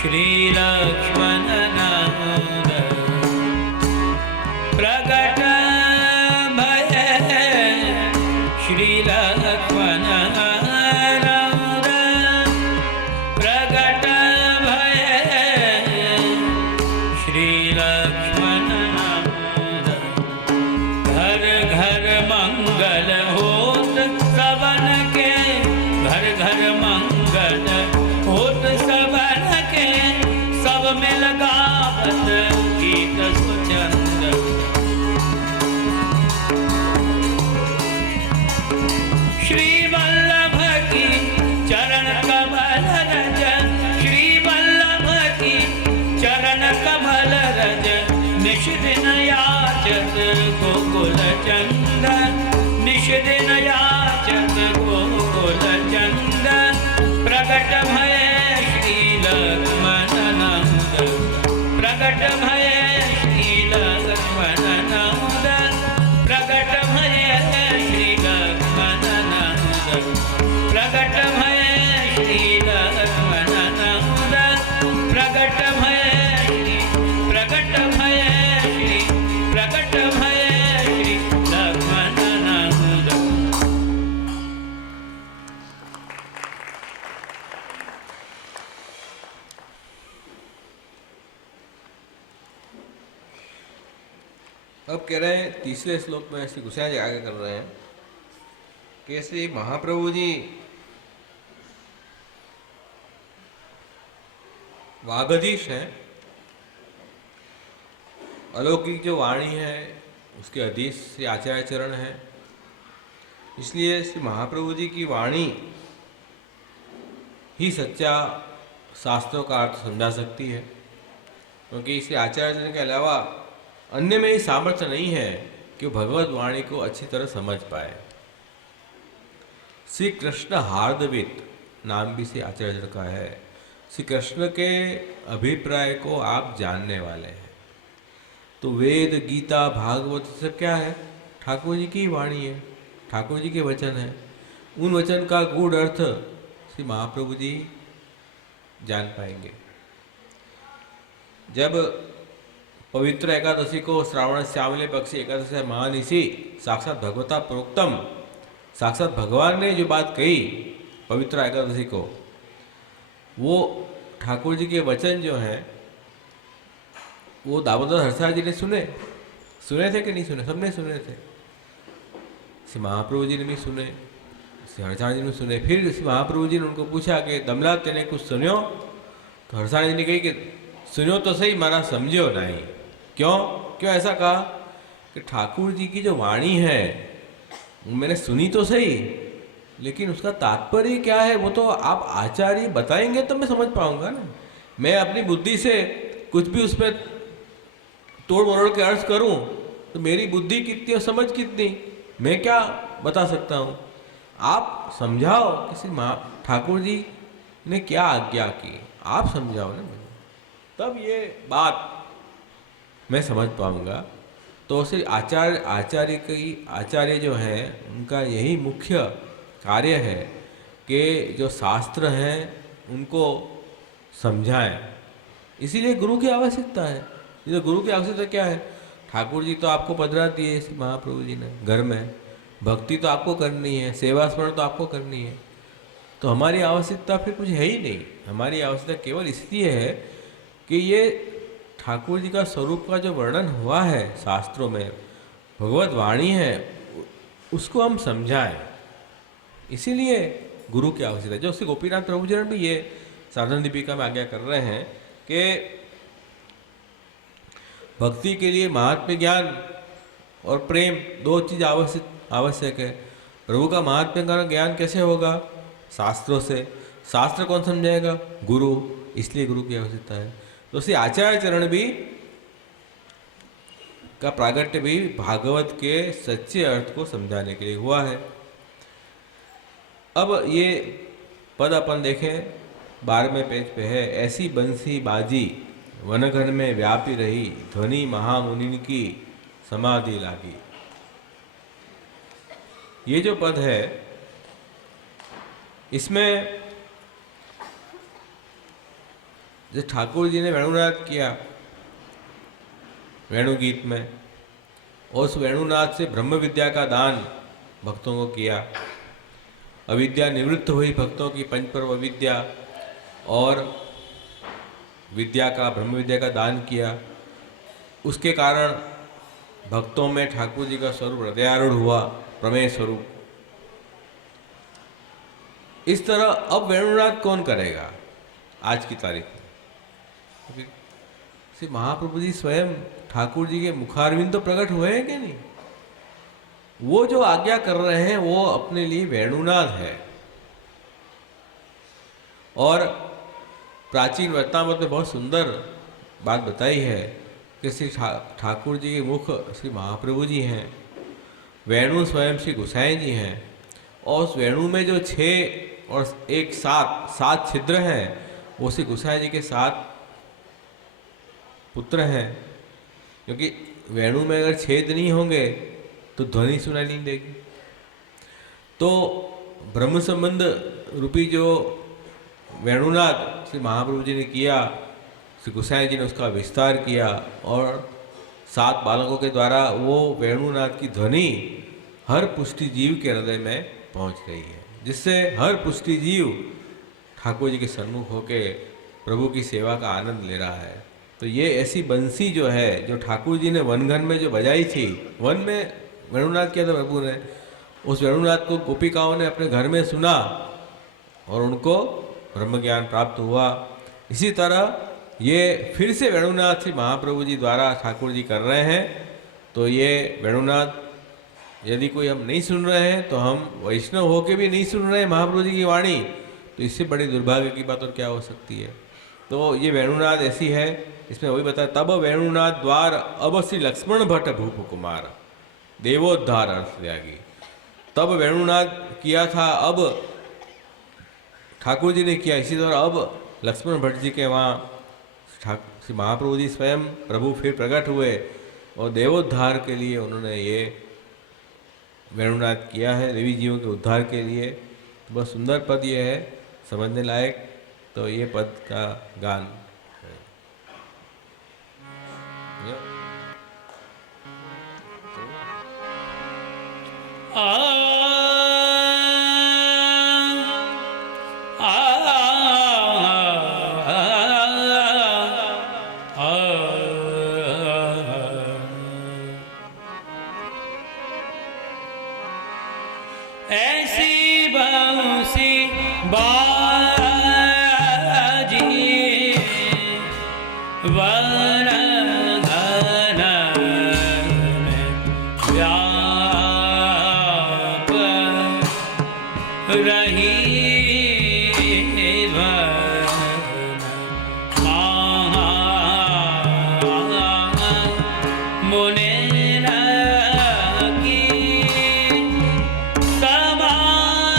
श्री लक्ष्मण प्रगट भय श्री लक्ष्मण प्रगट भय श्री लक्ष्मण घर घर मंगल होत सबन के घर घर मंगल होत सबन के सब मिल गावत गीत सुचंद श्री वल्लभ की चरण कमल रज श्री वल्लभ की चरण कमल रज निश दिन याचत गोकुल चंद निश दिन याचत गोकुल चंद प्रगट भय श्री लक्ष्मण नंद प्रगट भय श्री लक्ष्मण नंद प्रगट भय श्री लक्ष्मण नंद प्रगट भय श्री लक्ष्मण नंद प्रगट भय श्री प्रगट भय श्री प्रगट भय श्री लक्ष्मण नंद। अब कह रहे हैं तीसरे श्लोक में श्री गोसाई जी आगे कर रहे हैं कि श्री महाप्रभु जी वागधीश हैं, अलौकिक जो वाणी है उसके अधीश श्री आचार्य चरण है। इसलिए श्री महाप्रभु जी की वाणी ही सच्चा शास्त्रों का अर्थ समझा सकती है, क्योंकि श्री आचार्य चरण के अलावा अन्य में ही सामर्थ्य नहीं है कि भगवत वाणी को अच्छी तरह समझ पाए। श्री कृष्ण हार्दवित नाम भी श्री आचार्य चरण का है। श्री कृष्ण के अभिप्राय को आप जानने वाले हैं। तो वेद गीता भागवत सब क्या है? ठाकुर जी की वाणी है, ठाकुर जी के वचन है। उन वचन का गूढ़ अर्थ श्री महाप्रभु जी जान पाएंगे। जब पवित्र एकादशी को श्रावण श्यामले पक्षी एकादशी महानिशी साक्षात भगवता प्रोक्तम, साक्षात भगवान ने जो बात कही पवित्र एकादशी को, वो ठाकुर जी के वचन जो हैं वो दामोदर हरसाय जी ने सुने थे कि नहीं सुने? सबने सुने थे। श्री महाप्रभु जी ने भी सुने, श्री हरसाय जी ने सुने। फिर श्री महाप्रभु जी ने उनको पूछा कि दमला तेने कुछ सुनियो? तो हरसाय जी ने कही कि सुनियो तो सही, मारा समझो नहीं। क्यों ऐसा कहा? कि ठाकुर जी की जो वाणी है मैंने सुनी तो सही, लेकिन उसका तात्पर्य क्या है वो तो आप आचार्य बताएंगे तो मैं समझ पाऊंगा ना। मैं अपनी बुद्धि से कुछ भी उसमें तोड़ मरोड़ के अर्थ करूं तो मेरी बुद्धि कितनी और समझ कितनी, मैं क्या बता सकता हूं? आप समझाओ किसी ठाकुर जी ने क्या आज्ञा की, आप समझाओ ना मुझे, तब ये बात मैं समझ पाऊंगा। तो सिर्फ आचार्य जो हैं उनका यही मुख्य कार्य है कि जो शास्त्र हैं उनको समझाएं। इसीलिए गुरु की आवश्यकता है। ये गुरु की आवश्यकता क्या है? ठाकुर जी तो आपको पधरा दिए इस महाप्रभु जी ने घर में, भक्ति तो आपको करनी है, सेवा स्मरण तो आपको करनी है, तो हमारी आवश्यकता फिर कुछ है ही नहीं। हमारी आवश्यकता केवल इसलिए है कि ये ठाकुर जी का स्वरूप का जो वर्णन हुआ है शास्त्रों में, भगवत वाणी है, उसको हम समझाएं। इसीलिए गुरु की आवश्यकता है। जो श्री गोपीनाथ प्रभुचरण भी ये साधन दीपिका में आज्ञा कर रहे हैं कि भक्ति के लिए महात्म्य ज्ञान और प्रेम दो चीज आवश्यक है। प्रभु का महात्म्य का ज्ञान कैसे होगा? शास्त्रों से। शास्त्र कौन समझाएगा? गुरु। इसलिए गुरु की आवश्यकता है। तो श्री आचार्य चरण भी का प्रागट्य भी भागवत के सच्चे अर्थ को समझाने के लिए हुआ है। अब ये पद अपन देखें, 12वें पेज पे है। ऐसी बंसी बाजी वनघन में व्यापी रही, ध्वनि महामुनि की समाधि लागी। ये जो पद है इसमें जो ठाकुर जी ने वेणुनाद किया वेणुगीत में, और उस वेणुनाद से ब्रह्म विद्या का दान भक्तों को किया। अविद्या निवृत्त हुई भक्तों की, पंचपर्व विद्या और विद्या का, ब्रह्म विद्या का दान किया। उसके कारण भक्तों में ठाकुर जी का स्वरूप हृदयारूढ़ हुआ, प्रमेय स्वरूप। इस तरह अब वेणुनाद कौन करेगा आज की तारीख में? श्री महाप्रभु जी स्वयं ठाकुर जी के मुखारविंद तो प्रकट हुए हैं कि नहीं? वो जो आज्ञा कर रहे हैं वो अपने लिए वेणुनाद है। और प्राचीन वचनामृत में बहुत सुंदर बात बताई है कि श्री ठाकुर जी के मुख श्री महाप्रभु जी हैं, वेणु स्वयं श्री गोसाई जी हैं, और उस वेणु में जो 6 और 1 7 छिद्र हैं वो श्री गोसाई जी के 7 पुत्र हैं। क्योंकि वेणु में अगर छेद नहीं होंगे तो ध्वनि सुनाई नहीं देगी। तो ब्रह्म संबंध रूपी जो वेणुनाद श्री महाप्रभु जी ने किया, श्री गोसाई जी ने उसका विस्तार किया, और 7 बालकों के द्वारा वो वेणुनाद की ध्वनि हर पुष्टि जीव के हृदय में पहुंच रही है, जिससे हर पुष्टि जीव ठाकुर जी के सन्मुख होके प्रभु की सेवा का आनंद ले रहा है। तो ये ऐसी बंसी जो है, जो ठाकुर जी ने वनघन में जो बजाई थी, वन में वेणुनाद किया था प्रभु ने, उस वेणुनाद को गोपिकाओं ने अपने घर में सुना और उनको ब्रह्म ज्ञान प्राप्त हुआ। इसी तरह ये फिर से वेणुनाद श्री महाप्रभु जी द्वारा ठाकुर जी कर रहे हैं। तो ये वेणुनाद यदि कोई हम नहीं सुन रहे हैं, तो हम वैष्णव होके भी नहीं सुन रहे हैं महाप्रभु जी की वाणी, तो इससे बड़ी दुर्भाग्य की बात और क्या हो सकती है। तो ये वेणुनाद ऐसी है, इसमें वही बताया, तब वेणुनाद द्वार अब श्री लक्ष्मण भट्ट भूप कुमार देवोद्धार अर्थ त्यागी। तब वेणुनाद किया था, अब ठाकुर जी ने किया। इसी तरह अब लक्ष्मण भट्ट जी के वहाँ श्री महाप्रभु जी स्वयं प्रभु फिर प्रकट हुए और देवोद्धार के लिए उन्होंने ये वेणुनाद किया है, देवी जीवों के उद्धार के लिए। तो बहुत सुंदर पद ये है, समझने लायक। तो ये पद का गान ऐसी बंसी बाजी वनघन में व्याप रही, मुनि की समाधि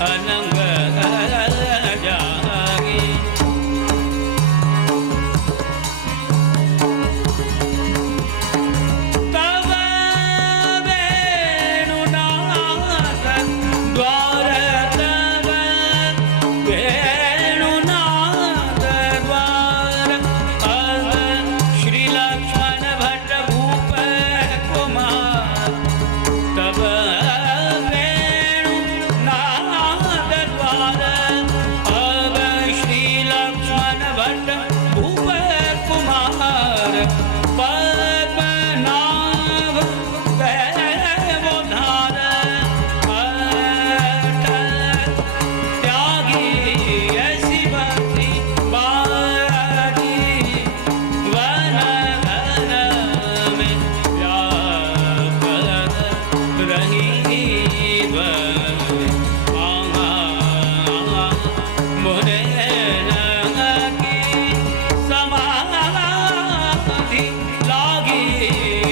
अनंग जागे तब वेणुनाद द्वार तब वेणुनाद द्वार अब श्री लक्ष्मण भट्ट भूप कुमार तब वेणुनाद द्वार अब श्री लक्ष्मण भट्ट भूप कुमार पद्मनाभ देवोधार अटल त्यागी ऐसी भक्ति बारी वन घन में व्यापक रही मुने की समाधि लागी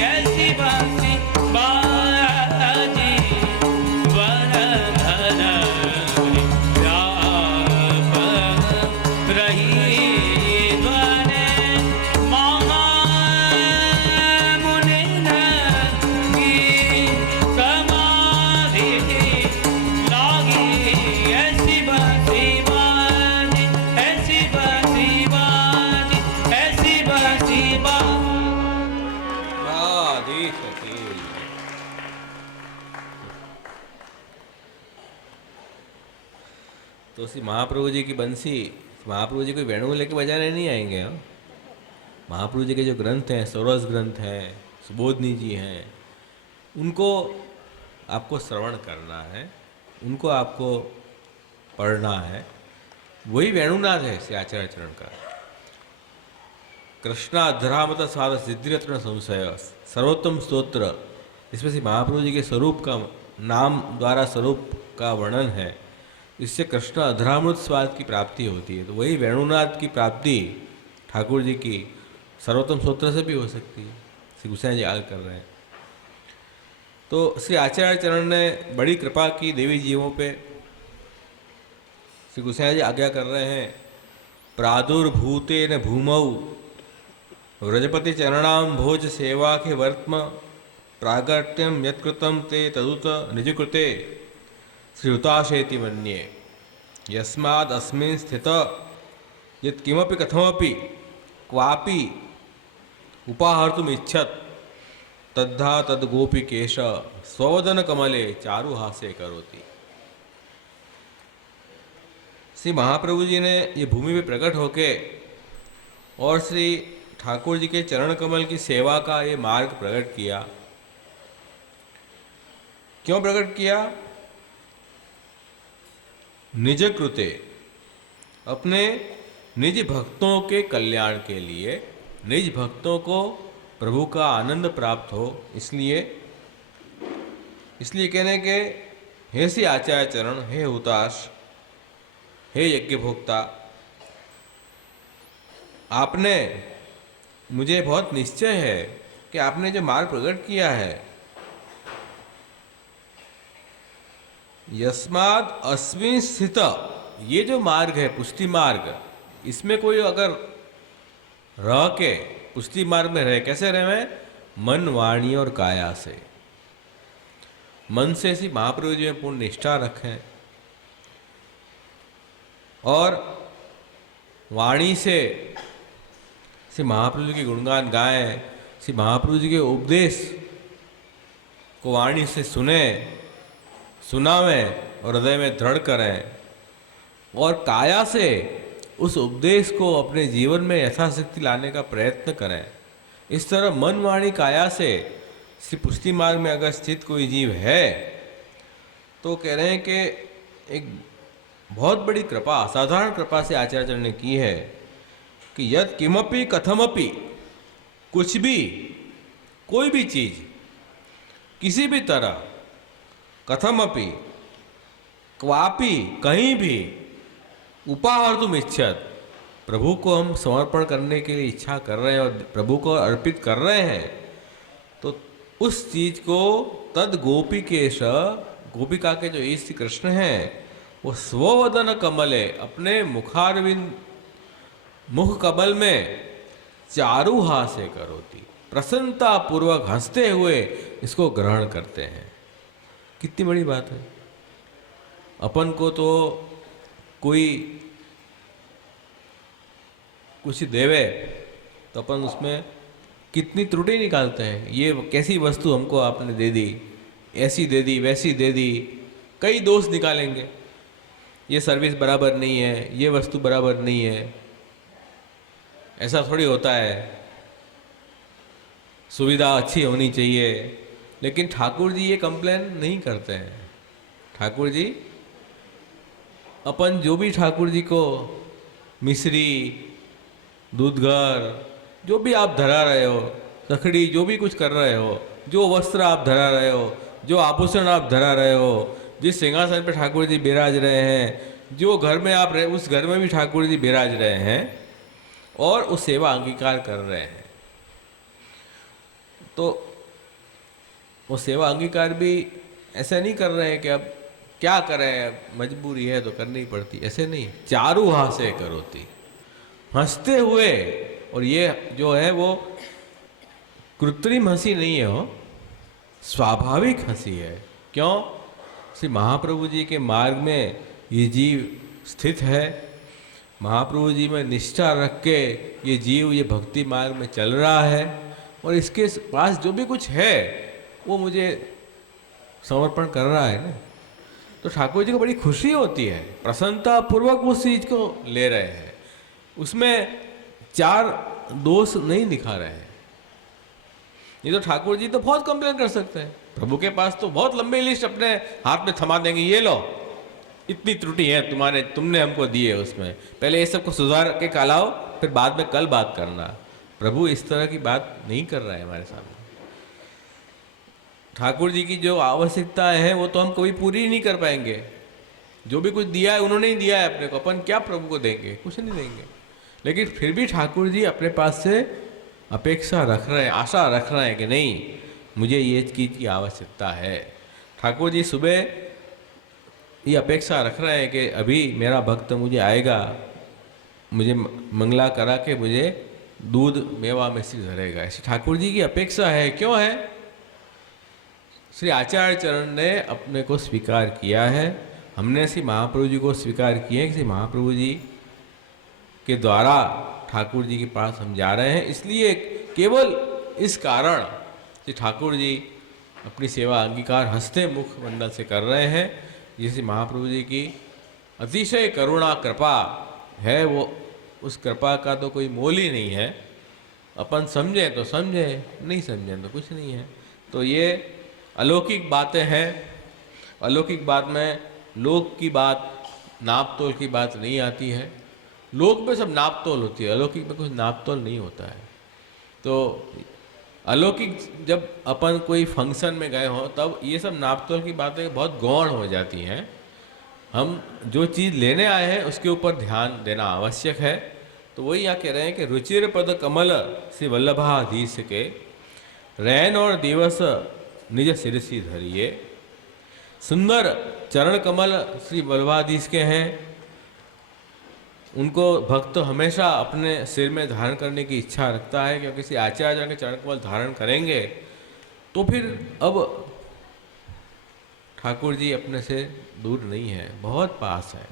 ऐसी भक्ति बाजी वन धन व्यापक रही ध्वनि मुनि की समाधि लागी ऐसी भक्ति बाजी ऐसी भक्ति बाजी ऐसी भक्ति राधे सखी। तो श्री महाप्रभु जी की बंसी, महाप्रभु जी कोई वेणु लेके बजाने नहीं आएंगे। हाँ, महाप्रभु जी के जो ग्रंथ हैं, सौरस ग्रंथ हैं, सुबोधनी जी हैं, उनको आपको श्रवण करना है, उनको आपको पढ़ना है। वही वेणुनाद है श्री आचार्य चरण का। कृष्णाध्रामत स्वाद सिद्धिरत्न संशय सर्वोत्तम स्तोत्र, इसमें से महाप्रभु जी के स्वरूप का नाम द्वारा स्वरूप का वर्णन है। इससे कृष्ण अधरामृत स्वाद की प्राप्ति होती है। तो वही वेणुनाद की प्राप्ति ठाकुर जी की सर्वोत्तम स्तोत्र से भी हो सकती है। श्री गोसाई जी आल कर रहे हैं। तो श्री आचार्य चरण ने बड़ी कृपा की देवी जीवों पे। श्री गोसाई जी आज्ञा कर रहे हैं, प्रादुर्भूते न भूमौ व्रजपति चरणाम भोज सेवा के वर्त्म प्रागट्यम यत्कृतम ते तदुत निजकृते श्रीयुताशेति मन्ये यस्माद् अस्मिन् स्थित यत् किमपि कथमपि क्वापि उपाहर्तुम् इच्छत् तद्धा तद्गोपिकेश स्ववदन कमले चारुहासे करोति। श्री महाप्रभु जी ने ये भूमि में प्रकट होके और श्री ठाकुर जी के चरण कमल की सेवा का ये मार्ग प्रकट किया। क्यों प्रकट किया? निज कृते, अपने निज भक्तों के कल्याण के लिए, निज भक्तों को प्रभु का आनंद प्राप्त हो, इसलिए कहने के हे श्री आचार्य चरण, हे हुताश, हे यज्ञ भोक्ता, आपने मुझे बहुत निश्चय है कि आपने जो मार्ग प्रकट किया है, यस्माद् अस्मिन् स्थित, ये जो मार्ग है पुष्टि मार्ग, इसमें कोई अगर रह के पुष्टि मार्ग में रहे, कैसे रहे? मन, वाणी और काया से। मन से श्री महाप्रभु जी में पूर्ण निष्ठा रखें और वाणी से श्री महाप्रभु जी के गुणगान गाएं, श्री महाप्रभु जी के उपदेश को वाणी से सुनावें और हृदय में दृढ़ करें, और काया से उस उपदेश को अपने जीवन में यथाशक्ति लाने का प्रयत्न करें। इस तरह मन, वाणी, काया से श्री पुष्टि मार्ग में अगर स्थित कोई जीव है तो कह रहे हैं कि एक बहुत बड़ी कृपा, असाधारण कृपा से आचार्य ने की है कि यद किमपि कथमपि, कुछ भी, कोई भी चीज, किसी भी तरह, कथमपि, क्वापि, कहीं भी, उपाहर्तुम् इच्छत, प्रभु को हम समर्पण करने के लिए इच्छा कर रहे हैं और प्रभु को अर्पित कर रहे हैं, तो उस चीज को तद गोपिकेश, गोपिका के जो ईष्ट कृष्ण हैं, वो स्ववदन कमले, अपने मुखारविंद मुख कमल में चारु हासे करोति, प्रसन्नता पूर्वक हंसते हुए इसको ग्रहण करते हैं। कितनी बड़ी बात है। अपन को तो कोई कुछ देवे तो अपन उसमें कितनी त्रुटि निकालते हैं। ये कैसी वस्तु हमको आपने दे दी, ऐसी दे दी, वैसी दे दी, कई दोष निकालेंगे। ये सर्विस बराबर नहीं है, ये वस्तु बराबर नहीं है, ऐसा थोड़ी होता है, सुविधा अच्छी होनी चाहिए। लेकिन ठाकुर जी ये कंप्लेन नहीं करते हैं। ठाकुर जी, अपन जो भी ठाकुर जी को मिश्री, दूधघर, जो भी आप धरा रहे हो, सखड़ी, जो भी कुछ कर रहे हो, जो वस्त्र आप धरा रहे हो, जो आभूषण आप धरा रहे हो, जिस सिंहासन पे ठाकुर जी विराज रहे हैं, जो घर में आप रहे, उस घर में भी ठाकुर जी विराज रहे हैं और उस सेवा अंगीकार कर रहे हैं। तो वो सेवा अंगीकार भी ऐसा नहीं कर रहे हैं कि अब क्या करें, मजबूरी है तो करनी पड़ती, ऐसे नहीं। चारु हासे करोति, हंसते हुए। और ये जो है वो कृत्रिम हंसी नहीं है, हो स्वाभाविक हंसी है। क्यों? श्री महाप्रभु जी के मार्ग में ये जीव स्थित है, महाप्रभु जी में निष्ठा रख के ये जीव ये भक्ति मार्ग में चल रहा है, और इसके पास जो भी कुछ है वो मुझे समर्पण कर रहा है ना। तो ठाकुर जी को बड़ी खुशी होती है, प्रसन्नता पूर्वक उस चीज को ले रहे हैं, उसमें चार दोष नहीं दिखा रहे हैं। ये तो ठाकुर जी तो बहुत कंप्लेन कर सकते हैं, प्रभु के पास तो बहुत लंबी लिस्ट अपने हाथ में थमा देंगे, ये लो इतनी त्रुटि है तुमने हमको दी है, उसमें पहले ये सबको सुधार के कालाओ, फिर बाद में कल बात करना। प्रभु इस तरह की बात नहीं कर रहा है हमारे सामने। ठाकुर जी की जो आवश्यकता है वो तो हम कभी पूरी नहीं कर पाएंगे। जो भी कुछ दिया है उन्होंने ही दिया है अपने को, अपन क्या प्रभु को देंगे? कुछ नहीं देंगे। लेकिन फिर भी ठाकुर जी अपने पास से अपेक्षा रख रहे हैं, आशा रख रहे हैं कि नहीं, मुझे ये चीज़ की आवश्यकता है। ठाकुर जी सुबह ये अपेक्षा रख रहे हैं कि अभी मेरा भक्त मुझे आएगा, मुझे मंगला करा के मुझे दूध मेवा में से धरेगा, ऐसी ठाकुर जी की अपेक्षा है। क्यों है? श्री आचार्य चरण ने अपने को स्वीकार किया है, हमने श्री महाप्रभु जी को स्वीकार किया है कि श्री महाप्रभु जी के द्वारा ठाकुर जी के पास हम जा रहे हैं। इसलिए केवल इस कारण कि ठाकुर जी अपनी सेवा अंगीकार हंसते मुख मंडल से कर रहे हैं। जैसे महाप्रभु जी की अतिशय करुणा कृपा है, वो उस कृपा का तो कोई मोल ही नहीं है। अपन समझें तो समझें, नहीं समझें तो कुछ नहीं है। तो ये अलौकिक बातें हैं। अलौकिक बात में लोक की बात, नाप तोल की बात नहीं आती है। लोक में सब नाप तोल होती है, अलौकिक में कुछ नाप तोल नहीं होता है। तो अलौकिक जब अपन कोई फंक्शन में गए हों तब ये सब नाप तोल की बातें बहुत गौण हो जाती हैं। हम जो चीज़ लेने आए हैं उसके ऊपर ध्यान देना आवश्यक है। तो वही यहाँ कह रहे हैं कि रुचिर पद कमल श्री वल्लभाधीश के रैन और दिवस निज सिरसी धरिए। सुंदर चरण कमल श्री वल्लभाधीश के हैं, उनको भक्त हमेशा अपने सिर में धारण करने की इच्छा रखता है, क्योंकि किसी आचार्य के चरण कमल धारण करेंगे तो फिर अब ठाकुर जी अपने से दूर नहीं है, बहुत पास है।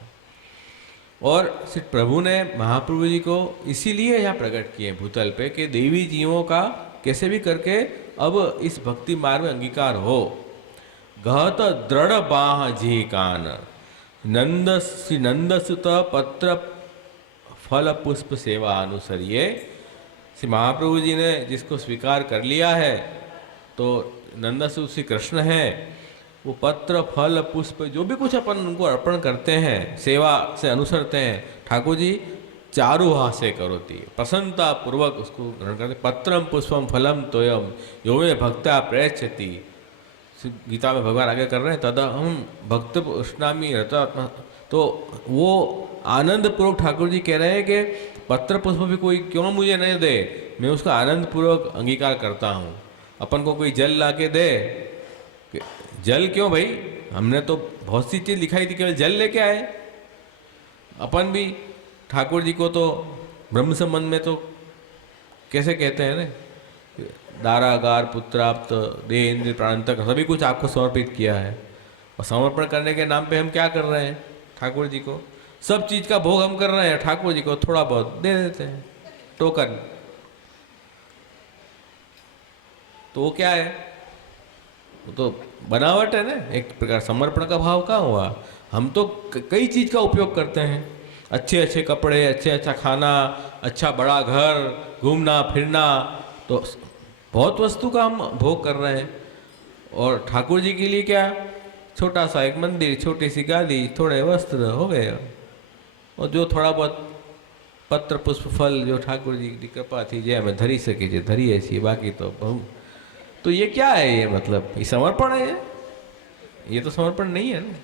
और श्री प्रभु ने महाप्रभु जी को इसीलिए यहाँ प्रकट किए भूतल पे कि देवी जीवों का कैसे भी करके अब इस भक्ति मार्ग में अंगीकार हो। गहत दृढ़ बाह जी कान श्री नंदसुत पत्र फल पुष्प सेवा अनुसरिये। श्री महाप्रभु जी ने जिसको स्वीकार कर लिया है, तो नंदसुत श्री कृष्ण हैं, वो पत्र फल पुष्प जो भी कुछ अपन उनको अर्पण करते हैं, सेवा से अनुसरते हैं, ठाकुर जी चारु हासे करोति, प्रसन्नता पूर्वक उसको ग्रहण करते। पत्रम पुष्पम फलम तोयम यो मे भक्ता प्रयच्छति। गीता में भगवान आगे कर रहे हैं, तदा हम भक्त उष्णामी रतात्मा। तो वो आनंद पूर्वक ठाकुर जी कह रहे हैं कि पत्र पुष्प भी कोई क्यों मुझे नहीं दे, मैं उसका आनंद पूर्वक अंगीकार करता हूँ। अपन को कोई जल ला के दे, जल क्यों भाई, हमने तो बहुत सी चीज दिखाई थी, केवल जल लेके आए। अपन भी ठाकुर जी को तो ब्रह्म संबंध में तो कैसे कहते हैं ना, दारागार पुत्राप्त देह इंद्र प्राण तक सभी कुछ आपको समर्पित किया है। और समर्पण करने के नाम पे हम क्या कर रहे हैं? ठाकुर जी को सब चीज का भोग हम कर रहे हैं, ठाकुर जी को थोड़ा बहुत दे देते हैं टोकन। तो वो क्या है? वो तो बनावट है ना, एक प्रकार समर्पण का भाव कहाँ हुआ? हम तो कई चीज का उपयोग करते हैं, अच्छे अच्छे कपड़े, अच्छा खाना, अच्छा बड़ा घर, घूमना फिरना, तो बहुत वस्तु का हम भोग कर रहे हैं। और ठाकुर जी के लिए क्या? छोटा सा एक मंदिर, छोटी सी गादी, थोड़े वस्त्र हो गए, और जो थोड़ा बहुत पत्र पुष्प फल जो ठाकुर जी की कृपा थी जे हमें धरी सके जे धरी ऐसी, बाकी तो बहुत। तो ये क्या है? ये मतलब ये समर्पण है? ये तो समर्पण नहीं है ना।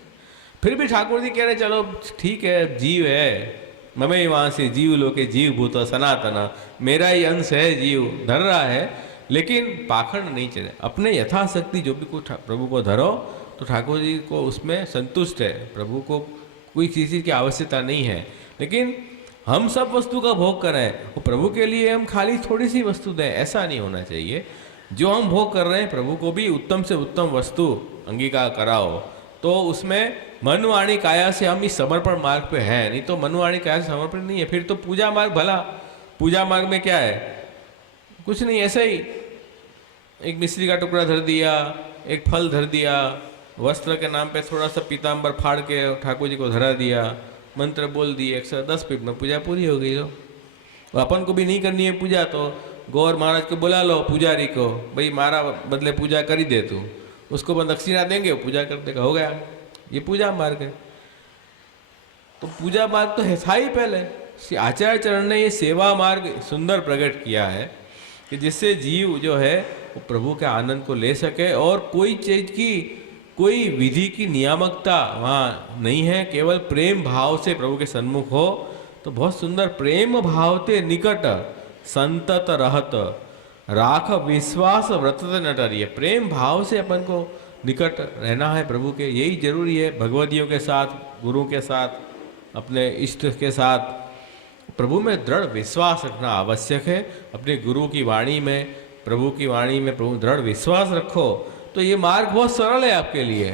फिर भी ठाकुर जी कह रहे चलो ठीक है, जीव है, ममे वहाँ से जीव लोके जीव भूत सनातना, मेरा ही अंश है, जीव धर रहा है, लेकिन पाखंड नहीं चले। अपने यथाशक्ति जो भी कुछ प्रभु को धरो तो ठाकुर जी को उसमें संतुष्ट है, प्रभु को कोई चीज़ की आवश्यकता नहीं है। लेकिन हम सब वस्तु का भोग करें, वो प्रभु के लिए हम खाली थोड़ी सी वस्तु दें, ऐसा नहीं होना चाहिए। जो हम भोग कर रहे हैं प्रभु को भी उत्तम से उत्तम वस्तु अंगीकार कराओ। तो उसमें मन वाणी काया से हम इस समर्पण मार्ग पे हैं, नहीं तो मन वाणी काया से समर्पण नहीं है। फिर तो पूजा मार्ग भला, पूजा मार्ग में क्या है? कुछ नहीं, ऐसे ही एक मिश्री का टुकड़ा धर दिया, एक फल धर दिया, वस्त्र के नाम पे थोड़ा सा पीताम्बर फाड़ के ठाकुर जी को धरा दिया, मंत्र बोल दिए, 110 पीठ में पूजा पूरी हो गई। तो अपन को भी नहीं करनी है पूजा, तो गौर महाराज को बुला लो, पुजारी को, भाई मारा बदले पूजा कर ही दे तू, उसको बस दक्षिणा देंगे, वो पूजा कर देगा, हो गया। ये पूजा मार्ग है। तो पूजा मार्ग तो है था ही पहले। श्री आचार्य चरण ने ये सेवा मार्ग सुंदर प्रकट किया है कि जिससे जीव जो है वो प्रभु के आनंद को ले सके, और कोई चीज की कोई विधि की नियामकता वहाँ नहीं है, केवल प्रेम भाव से प्रभु के सन्मुख हो तो बहुत सुंदर। प्रेम भावते निकट संतत रहत राख विश्वास व्रतत नटर। ये प्रेम भाव से अपन को निकट रहना है प्रभु के, यही जरूरी है। भगवदियों के साथ, गुरु के साथ, अपने इष्ट के साथ प्रभु में दृढ़ विश्वास रखना आवश्यक है। अपने गुरु की वाणी में, प्रभु की वाणी में प्रभु दृढ़ विश्वास रखो तो ये मार्ग बहुत सरल है आपके लिए।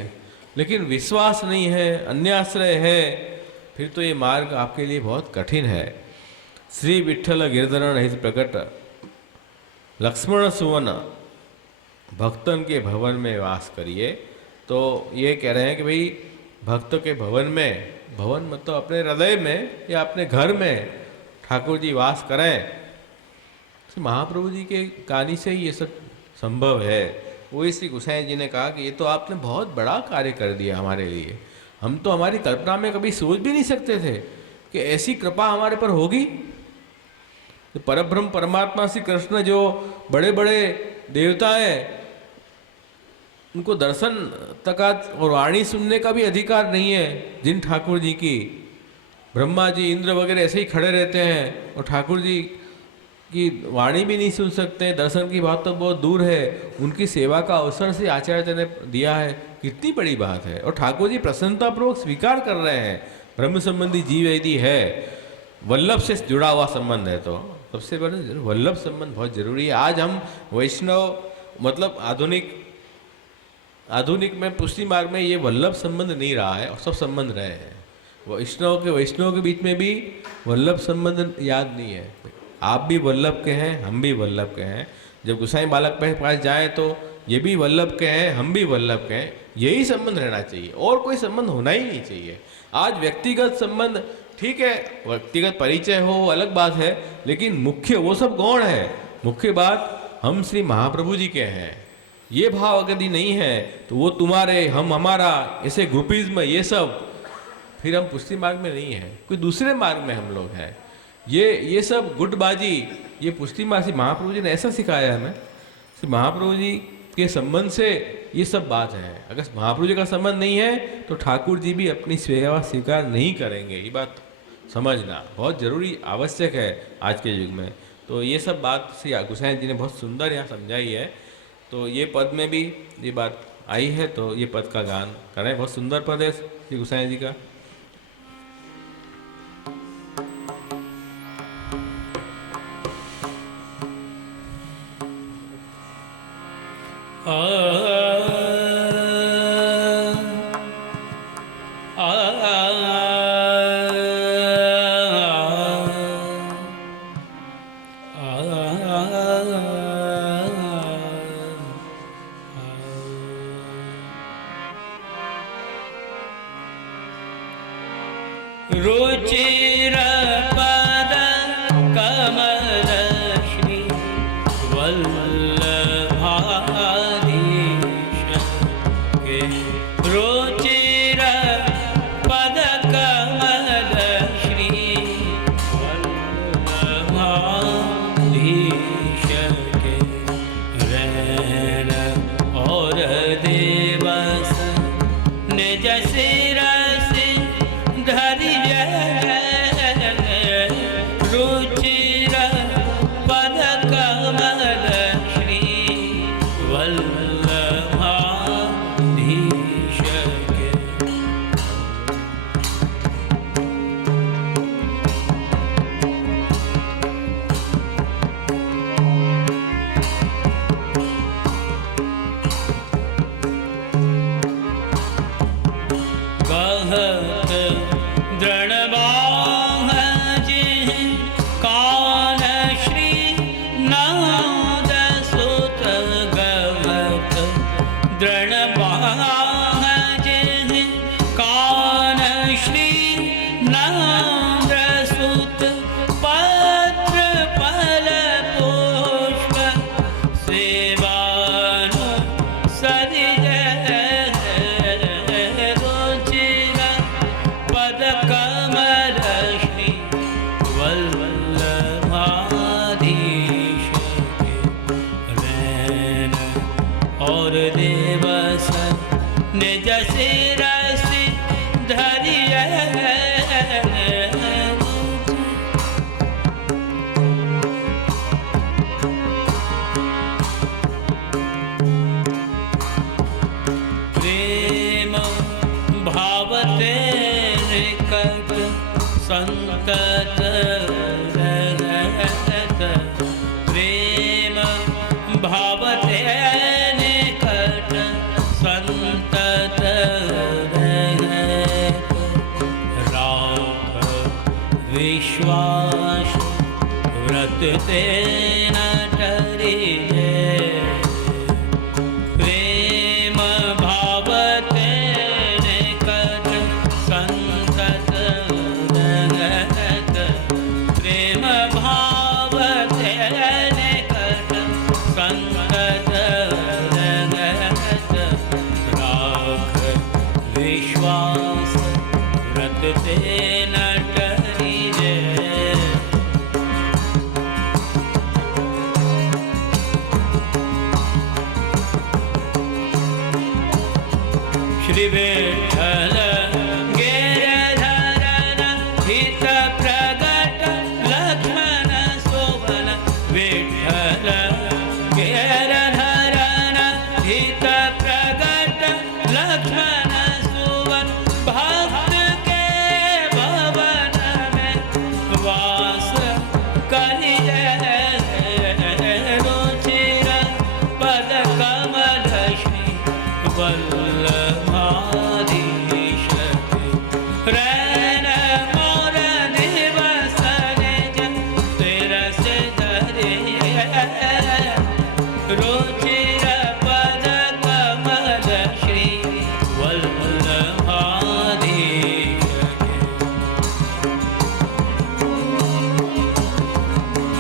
लेकिन विश्वास नहीं है, अन्याश्रय है, फिर तो ये मार्ग आपके लिए बहुत कठिन है। श्री विठ्ठल गिरधरण हित प्रकट लक्ष्मण सुवन भक्तन के भवन में वास करिए। तो ये कह रहे हैं कि भाई भक्त के भवन में, भवन मतलब अपने हृदय में या अपने घर में ठाकुर जी वास करें। महाप्रभु जी के कहानी से ही ये सब संभव है। वही श्री गोसाई जी ने कहा कि ये तो आपने बहुत बड़ा कार्य कर दिया हमारे लिए, हम तो हमारी कल्पना में कभी सोच भी नहीं सकते थे कि ऐसी कृपा हमारे पर होगी। तो परब्रह्म परमात्मा श्री कृष्ण जो बड़े बड़े देवता हैं, उनको दर्शन तक और वाणी सुनने का भी अधिकार नहीं है। जिन ठाकुर जी की, ब्रह्मा जी इंद्र वगैरह ऐसे ही खड़े रहते हैं और ठाकुर जी की वाणी भी नहीं सुन सकते, दर्शन की बात तो बहुत दूर है। उनकी सेवा का अवसर से आचार्य ने दिया है, कितनी बड़ी बात है। और ठाकुर जी प्रसन्नतापूर्वक स्वीकार कर रहे हैं। ब्रह्म संबंधी जीव यदि है, वल्लभ से जुड़ा हुआ संबंध है, तो सबसे बड़ा वल्लभ संबंध बहुत जरूरी है। आज हम वैष्णव मतलब आधुनिक में पुष्टि मार्ग में ये वल्लभ संबंध नहीं रहा है, और सब संबंध रहे हैं। वैष्णव के बीच में भी वल्लभ संबंध याद नहीं है। आप भी वल्लभ के हैं, हम भी वल्लभ के हैं। जब गोसाई बालक के पास जाएं तो ये भी वल्लभ के हैं, हम भी वल्लभ के हैं। यही संबंध रहना चाहिए, और कोई संबंध होना ही नहीं चाहिए। आज व्यक्तिगत संबंध ठीक है, व्यक्तिगत परिचय हो वो अलग बात है, लेकिन मुख्य वो सब गौण है। मुख्य बात हम श्री महाप्रभु जी के हैं। ये भाव अगर नहीं है तो वो तुम्हारे, हम हमारा, ऐसे ग्रुपिज्म, ये सब फिर हम पुष्टि मार्ग में नहीं है, कोई दूसरे मार्ग में हम लोग हैं। ये सब गुटबाजी, ये पुष्टि मार्ग से महाप्रभु जी ने ऐसा सिखाया हमें। श्री महाप्रभु जी के संबंध से ये सब बात है। अगर महाप्रभु जी का संबंध नहीं है तो ठाकुर जी भी अपनी सेवा स्वीकार नहीं करेंगे। ये बात समझना बहुत जरूरी, आवश्यक है आज के युग में। तो ये सब बात श्री गोसाई जी ने बहुत सुंदर यहाँ समझाई है। तो ये पद में भी ये बात आई है तो ये पद का गान करें। बहुत सुंदर पद है श्री गोसाई जी का। रुचिर पद कमल श्री वल्लभाधीश के। रुचिर पद कमल श्री वल्लभाधीश के। रैन और दिवस निज सिर से धरिय। रुचिर पद कमल श्री वल्लभाधीश के। कहत दृढ़बाह जिह कान श्री नाद सुत गवत। दृढ़बाह जिह कान श्री नाद सुत। पत्र फल पुष्प सेवानु सरिज। रुचिर पद कमल श्री वल्लभाधीश के। रैन और दिवस निज सिर से धरिय। प्रेम भावते निकट संकट रहत। प्रेम भावते निकट संकट रहत। राख विश्वास व्रत ते न टरिजे। प्रेम भावते निकट संकट रहत। प्रेम भावते निकट संकट रहत। राख विश्वास व्रत ते न टरिजे। श्री विठ्ठल गिरधरन हित प्रगट लक्ष्मण शोभन। विठ्ठल गिरधरन हित प्रगट लक्ष्मण शोभन। भक्त के भवन में वास करिए। रुचिर पद कमल श्री वल्लभाधीश के। रैन मोर दिवस निज सिर से धरिय। रुचिर पद कमल श्री वल्लभाधीश के।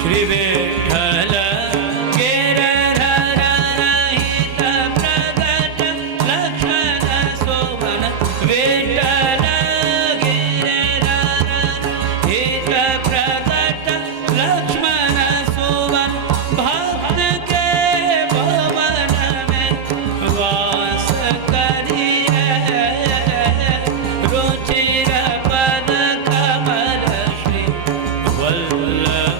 श्री विठ्ठल गिरधरन हित प्रगट लक्ष्मण शोभन। विठ्ठल गिरधरन हित प्रगट लक्ष्मण शोभन। भक्त के भवन में वास करिए। रुचिर पद कमल श्री वल्लभाधीश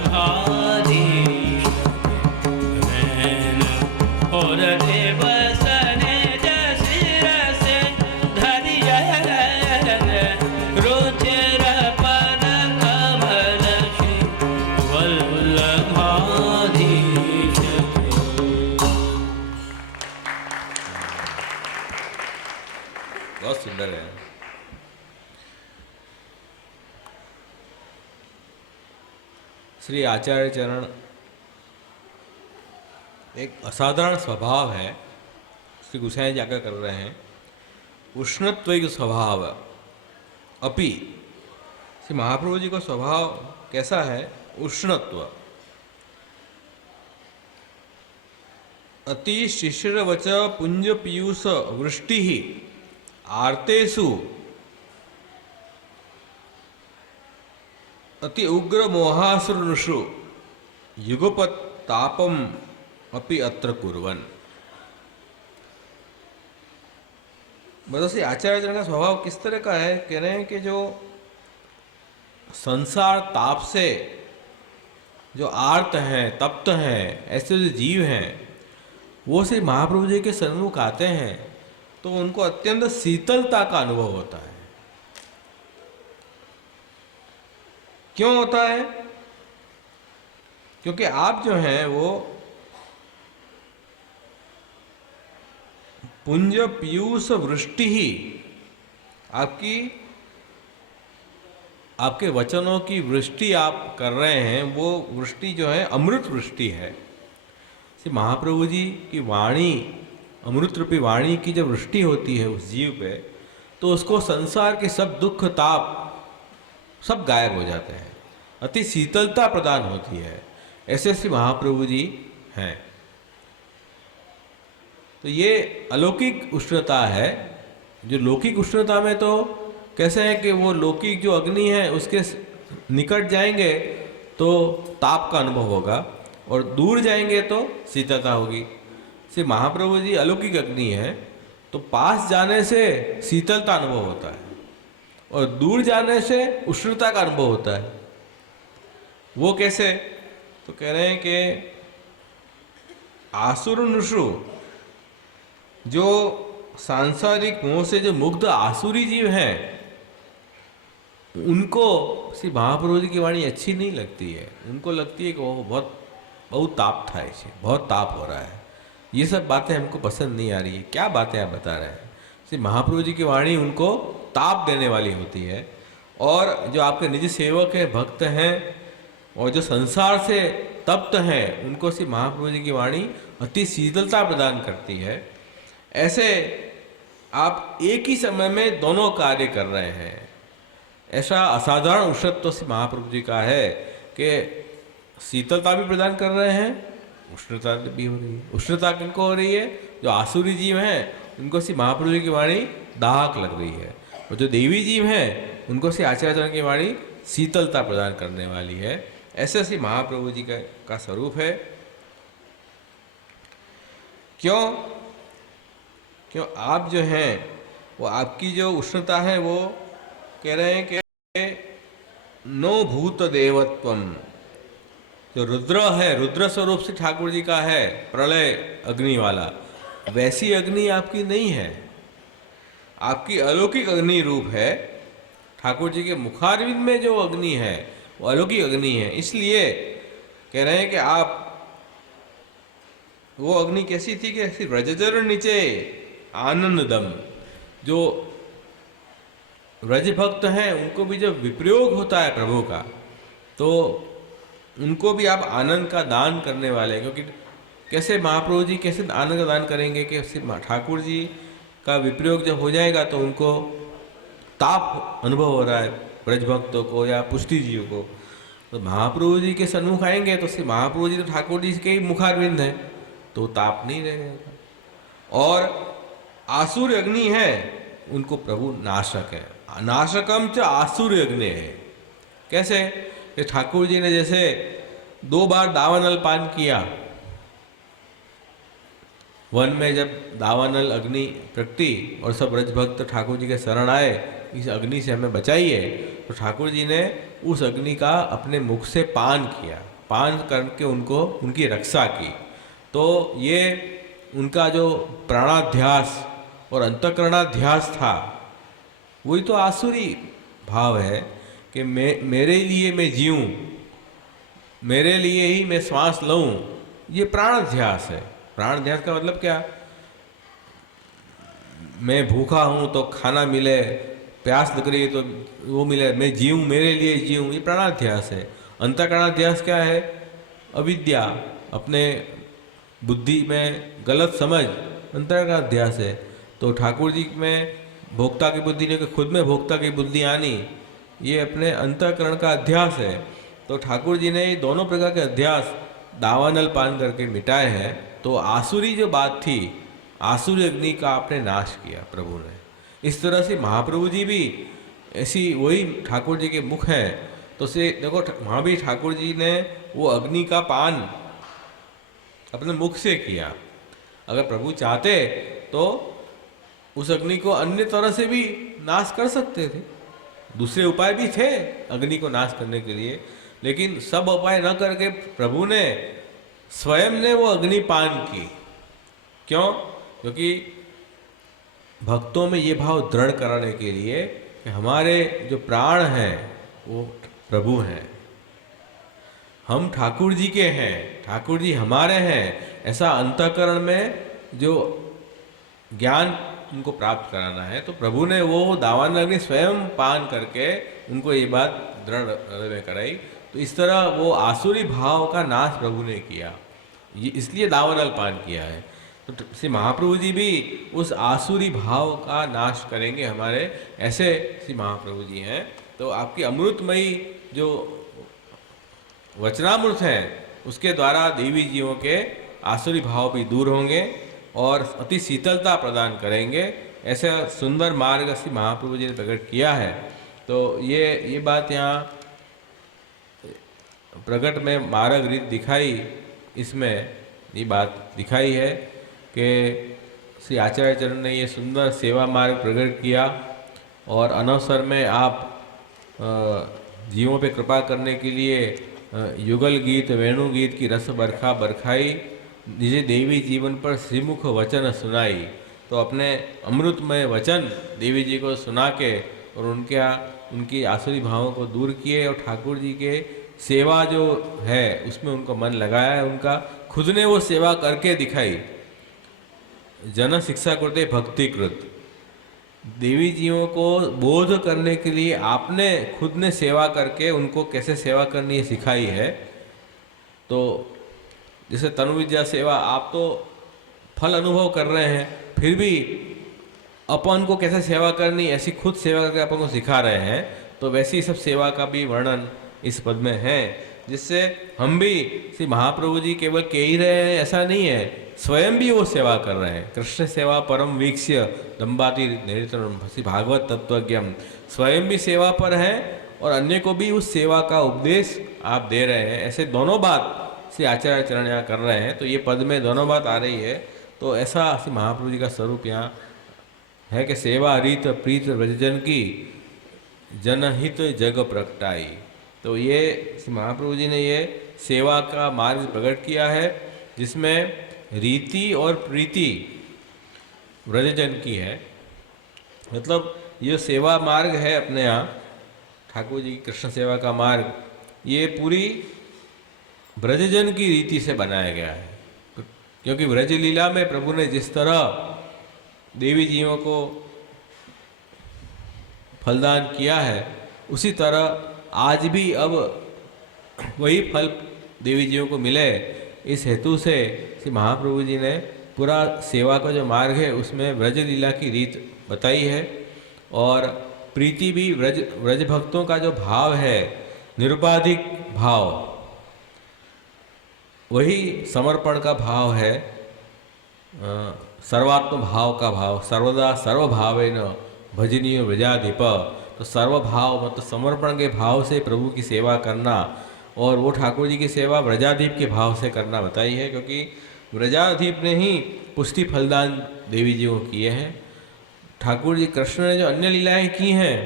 श्री आचार्य चरण एक असाधारण स्वभाव है श्री गोसाई जी आज्ञा कर रहे हैं। उष्णत्व स्वभाव अपि, श्री महाप्रभु जी का स्वभाव कैसा है? उष्णत्व। अति शिशिरवच पुंज पीयूष वृष्टि आर्तेषु अति उग्र मोहासुरनुषु युगपत् तापम अपि अत्र कुर्वन्। मतलब से आचार्य चरण का स्वभाव किस तरह का है? कह रहे हैं कि जो संसार ताप से जो आर्त हैं, तप्त हैं, ऐसे जो जीव हैं, वो से महाप्रभु जी के सन्मुख आते हैं तो उनको अत्यंत शीतलता का अनुभव होता है। क्यों होता है? क्योंकि आप जो हैं वो पुंज पीयूष वृष्टि ही, आपके वचनों की वृष्टि आप कर रहे हैं, वो वृष्टि जो है अमृत वृष्टि है। महाप्रभु जी की वाणी, अमृत रूपी वाणी की जब वृष्टि होती है उस जीव पे, तो उसको संसार के सब दुख ताप सब गायब हो जाते हैं, अति शीतलता प्रदान होती है। ऐसे श्री महाप्रभु जी हैं। तो ये अलौकिक उष्णता है। जो लौकिक उष्णता में तो कैसे है कि वो लौकिक जो अग्नि है उसके निकट जाएंगे तो ताप का अनुभव होगा और दूर जाएंगे तो शीतलता होगी। श्री महाप्रभु जी अलौकिक अग्नि है, तो पास जाने से शीतलता अनुभव होता है और दूर जाने से उष्णता का अनुभव होता है। वो कैसे? तो कह रहे हैं कि आसुरनुषु, जो सांसारिक मोह से जो मुग्ध आसुरी जीव हैं, उनको श्री महाप्रभु जी की वाणी अच्छी नहीं लगती है। उनको लगती है कि वो बहुत ताप था, इसे बहुत ताप हो रहा है, ये सब बातें हमको पसंद नहीं आ रही है। क्या बातें आप बता रहे हैं? श्री महाप्रभु जी की वाणी उनको ताप देने वाली होती है। और जो आपके निजी सेवक हैं, भक्त हैं और जो संसार से तप्त हैं, उनको श्री महाप्रभु जी की वाणी अति शीतलता प्रदान करती है। ऐसे आप एक ही समय में दोनों कार्य कर रहे हैं। ऐसा असाधारण उष्णत्व श्री महाप्रभु जी का है कि शीतलता भी प्रदान कर रहे हैं, उष्णता भी हो रही है। उष्णता किनको हो रही है? जो आसुरी जीव हैं उनको श्री महाप्रभु जी की वाणी दाहक लग रही है, और जो देवी जीव हैं उनको श्री आचार्य चरण की वाणी शीतलता प्रदान करने वाली है। ऐसे श्री महाप्रभु जी का स्वरूप है। क्यों आप जो हैं वो, आपकी जो उष्णता है वो कह रहे हैं कि नो भूत देवत्वम, जो रुद्र है, रुद्र स्वरूप से ठाकुर जी का है, प्रलय अग्नि वाला, वैसी अग्नि आपकी नहीं है। आपकी अलौकिक अग्नि रूप है। ठाकुर जी के मुखारविंद में जो अग्नि है वो अलौकिक अग्नि है। इसलिए कह रहे हैं कि आप, वो अग्नि कैसी थी कि व्रजचर नीचे आनंददम, जो व्रज भक्त हैं उनको भी जब विप्रयोग होता है प्रभु का, तो उनको भी आप आनंद का दान करने वाले हैं। क्योंकि कैसे महाप्रभु जी कैसे आनंद का दान करेंगे कि ठाकुर जी का विप्रयोग जब हो जाएगा तो उनको ताप अनुभव हो रहा है ब्रज भक्तों को या पुष्टि जीव को, तो महाप्रभु जी के सन्मुख आएंगे तो महाप्रभु जी तो ठाकुर जी के ही मुखारविंद हैं, तो ताप नहीं रहेगा। और आसुर अग्नि है, उनको प्रभु नाशक है। नाशकम च आसुर अग्नि है। कैसे? कि ठाकुर जी ने जैसे 2 बार दावानल पान किया, वन में जब दावानल अग्नि प्रगटी और सब ब्रज भक्त ठाकुर जी के शरण आए, इस अग्नि से हमें बचाइए, तो ठाकुर जी ने उस अग्नि का अपने मुख से पान किया, पान करके उनको उनकी रक्षा की। तो ये उनका जो प्राणाध्यास और अंतःकरणाध्यास था, वही तो आसुरी भाव है कि मेरे लिए मैं जीऊँ, मेरे लिए ही मैं श्वास लूँ, ये प्राणाध्यास है। प्राणाध्यास का मतलब क्या? मैं भूखा हूँ तो खाना मिले, प्यास लग रही है तो वो मिले, मैं जीऊँ, मेरे लिए जीऊँ, ये प्राणाध्यास है। अंतःकरणाध्यास क्या है? अविद्या, अपने बुद्धि में गलत समझ, अंतःकरणाध्यास है। तो ठाकुर जी में भोक्ता की बुद्धि नहीं, खुद में भोक्ता की बुद्धि आनी, ये अपने अंतःकरण का अध्यास है। तो ठाकुर जी ने ये दोनों प्रकार के अध्यास दावानल पान करके मिटाए हैं। तो आसुरी जो बात थी, आसुरी अग्नि का आपने नाश किया प्रभु ने। इस तरह से महाप्रभु जी भी ऐसी वही ठाकुर जी के मुख हैं, तो से देखो वहाँ भी ठाकुर जी ने वो अग्नि का पान अपने मुख से किया। अगर प्रभु चाहते तो उस अग्नि को अन्य तरह से भी नाश कर सकते थे, दूसरे उपाय भी थे अग्नि को नाश करने के लिए, लेकिन सब उपाय न करके प्रभु ने स्वयं ने वो अग्नि पान की। क्यों? क्योंकि भक्तों में ये भाव दृढ़ कराने के लिए कि हमारे जो प्राण हैं वो प्रभु हैं, हम ठाकुर जी के हैं, ठाकुर जी हमारे हैं, ऐसा अंतःकरण में जो ज्ञान उनको प्राप्त कराना है। तो प्रभु ने वो दावानल अग्नि स्वयं पान करके उनको ये बात दृढ़ हृदय में कराई। तो इस तरह वो आसुरी भाव का नाश प्रभु ने किया, ये इसलिए दावानल पान किया है। तो श्री महाप्रभु जी भी उस आसुरी भाव का नाश करेंगे हमारे, ऐसे श्री महाप्रभु जी हैं। तो आपकी अमृतमयी जो वचनामृत हैं उसके द्वारा देवी जीवों के आसुरी भाव भी दूर होंगे और अति शीतलता प्रदान करेंगे। ऐसा सुंदर मार्ग श्री महाप्रभु जी ने प्रकट किया है। तो ये बात यहाँ प्रकट में मार्ग रीत दिखाई, इसमें ये बात दिखाई है कि श्री आचार्य चरण ने ये सुंदर सेवा मार्ग प्रकट किया और अनवसर में आप जीवों पे कृपा करने के लिए युगल गीत, वेणु गीत की रस बरखा बरखाई, निजे देवी जीवन पर श्रीमुख वचन सुनाई। तो अपने अमृतमय वचन देवी जी को सुना के और उनकी आसुरी भावों को दूर किए और ठाकुर जी के सेवा जो है उसमें उनको मन लगाया है। उनका खुद ने वो सेवा करके दिखाई। जन शिक्षा करते भक्तिकृत, देवी जीवों को बोध करने के लिए आपने खुद ने सेवा करके उनको कैसे सेवा करनी है सिखाई है। तो जैसे तनु विद्या सेवा, आप तो फल अनुभव कर रहे हैं, फिर भी अपन को कैसे सेवा करनी ऐसी खुद सेवा करके अपन को सिखा रहे हैं। तो वैसी सब सेवा का भी वर्णन इस पद में है, जिससे हम भी श्री महाप्रभु जी केवल कह ही रहे हैं ऐसा नहीं है, स्वयं भी वो सेवा कर रहे हैं। कृष्ण सेवा परम वीक्ष्य दम्बाति निरतरम श्री भागवत तत्वज्ञम, स्वयं भी सेवा पर है और अन्य को भी उस सेवा का उपदेश आप दे रहे हैं। ऐसे दोनों बात श्री आचार्य चरण यहाँ कर रहे हैं। तो ये पद में दोनों बात आ रही है। तो ऐसा श्री महाप्रभु जी का स्वरूप यहाँ है कि सेवा रीत प्रीत व्रजजन की जनहित जग प्रगटाई। तो ये श्री महाप्रभु जी ने ये सेवा का मार्ग प्रकट किया है, जिसमें रीति और प्रीति व्रजजन की है। मतलब ये सेवा मार्ग है अपने यहाँ ठाकुर जी की कृष्ण सेवा का मार्ग, ये पूरी ब्रजजन की रीति से बनाया गया है। क्योंकि ब्रज लीला में प्रभु ने जिस तरह देवी जीवों को फलदान किया है, उसी तरह आज भी अब वही फल देवी जीवों को मिले, इस हेतु से श्री महाप्रभु जी ने पूरा सेवा का जो मार्ग है उसमें ब्रज लीला की रीत बताई है। और प्रीति भी ब्रज भक्तों का जो भाव है, निरुपाधिक भाव, वही समर्पण का भाव है, सर्वात्म भाव का भाव, सर्वदा सर्वभावेन भजनीय व्रजाधिप। तो सर्वभाव मतलब समर्पण के भाव से प्रभु की सेवा करना, और वो ठाकुर जी की सेवा व्रजाधिप के भाव से करना बताई है। क्योंकि व्रजाधिप ने ही पुष्टि फलदान देवी जी को किए हैं। ठाकुर जी कृष्ण ने जो अन्य लीलाएं की हैं,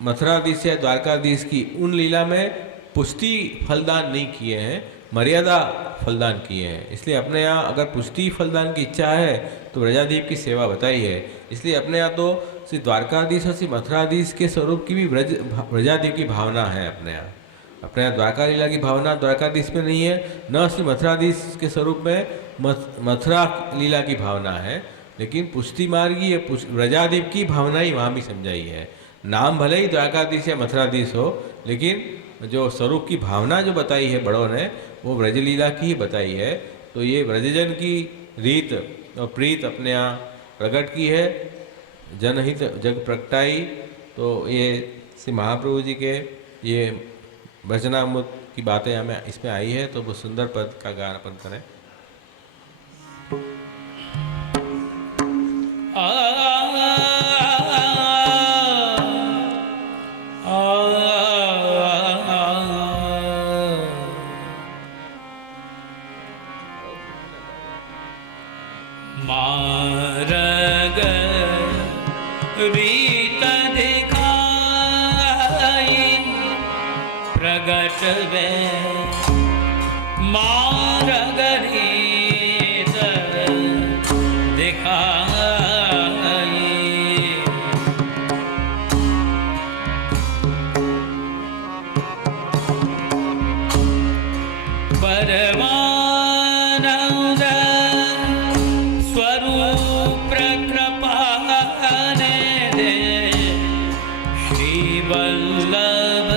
मथुराधीश या द्वारकाधीश की, उन लीला में पुष्टि फलदान नहीं किए हैं, मर्यादा फलदान किए हैं। इसलिए अपने यहाँ अगर पुष्टि फलदान की इच्छा है तो व्रजाधीप की सेवा बताई है। इसलिए अपने यहाँ तो श्री द्वारकाधीश और श्री मथुराधीश के स्वरूप की भी व्रजाधीप की भावना है अपने यहाँ। अपने यहाँ द्वारका लीला की भावना द्वारकाधीश में नहीं है, न श्री मथुराधीश के स्वरूप में मथुरा लीला की भावना है, लेकिन पुष्टि मार्गी व्रजाधीप की भावना ही वहाँ भी समझाई है। नाम भले ही द्वारकाधीश या मथुराधीश हो, लेकिन जो स्वरूप की भावना जो बताई है बड़ों ने, वो ब्रजलीला की ही बताई है। तो ये ब्रजजन की रीत और प्रीत अपने यहाँ प्रकट की है, जनहित जग प्रगटाई। तो ये श्री महाप्रभु जी के ये भजनामृत की बातें हमें इसमें आई है। तो वो सुंदर पद का गान अपन करें। मार्ग रीत दिखाई प्रगट वे, मार्ग रीत दिखाई परमानंद स्वरूप कृपाने दे, श्री वल्लभ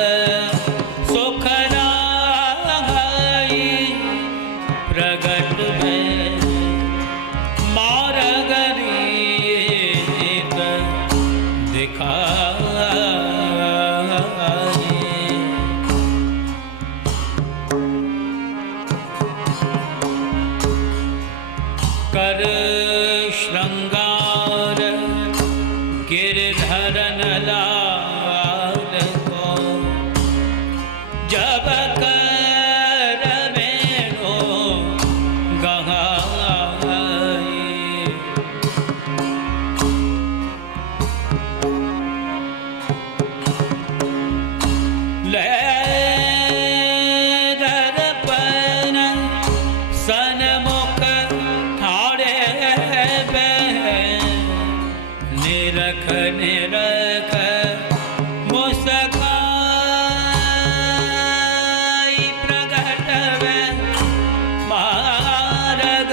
सुखदाई प्रगट में मार्ग रीत दिखाई। कर श्रृंगार गिरधरन लाल को, जब कर मेरो गहाई, ले दर्पण सन्मुख ठाड़े बे, निरख निरख मुस्काई प्रगट वे, मार्ग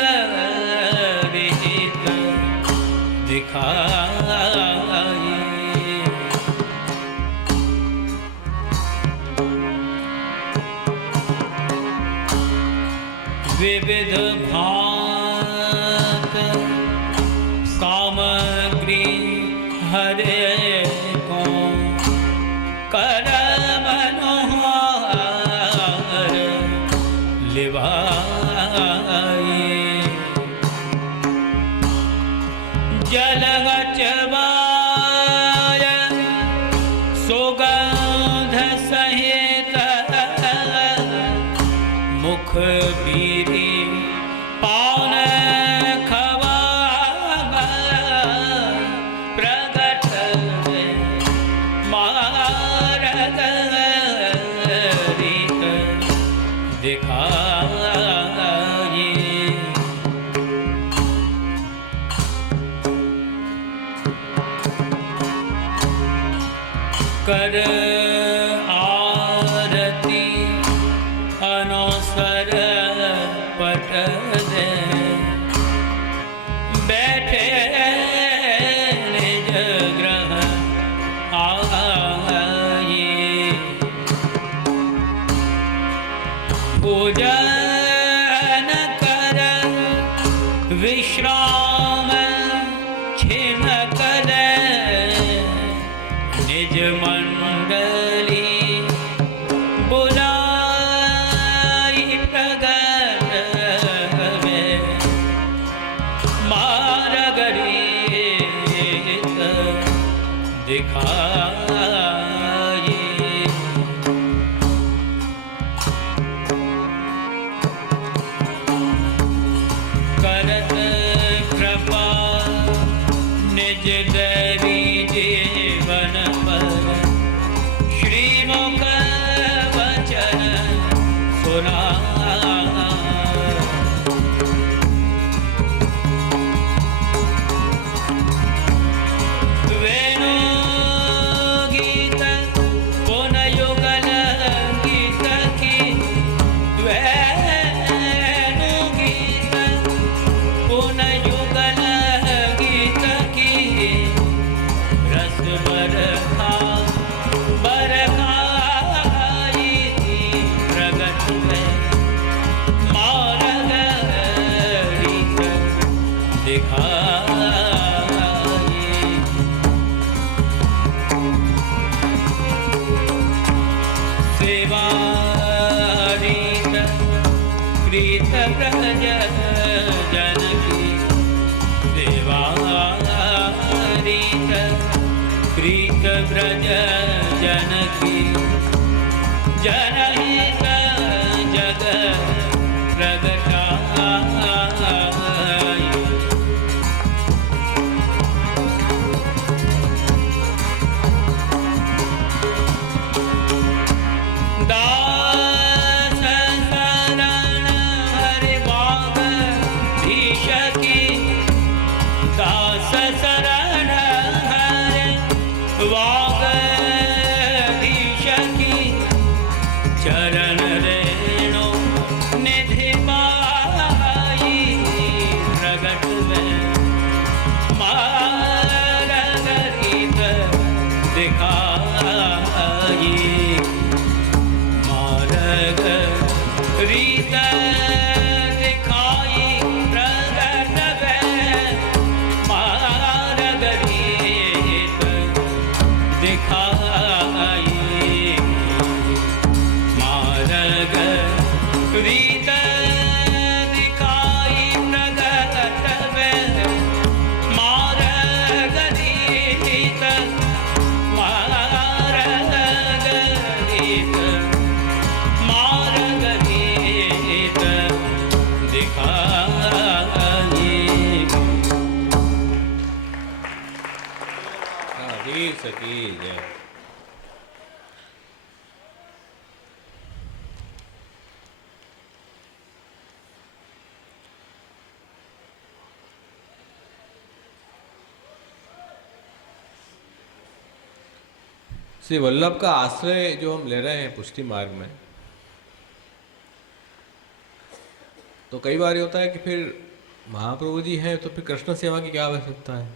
रीत दिखाई। विविध भांत सामग्री हरे को, कर मनोहर लिवाई, जलगचवाय सुगंध सहित, मुख बीरी पान खवा, प्रगट में मार्ग रीत दिखाई। कर आरती अनुसर पट दे, बैठे निज ग्रह आए, पूजन कर विश्राम छिन कर, निज मंडली बुलाई प्रगट में मार्ग रीत दिखाई। करत सेवारीत प्रीत ब्रज जनकी सेवारीत प्रीत ब्रज जनकी जनहित जग प्रगटाई दास शरण हरि बाग धीश की दास शरण हरि बाग धीश की चरण रेणु निधि पाई प्रगट में मारगरीत दिखाई मारग रीत दिखाई प्रगट में मारग रीत दिखाई मारग रीत दिखाई प्रगट में मारग रीत मारग रीत मारगरीत दिखाई वीर सकी जय। श्री वल्लभ का आश्रय जो हम ले रहे हैं पुष्टि मार्ग में, तो कई बार ये होता है कि फिर महाप्रभु जी हैं तो फिर कृष्ण सेवा की क्या आवश्यकता है,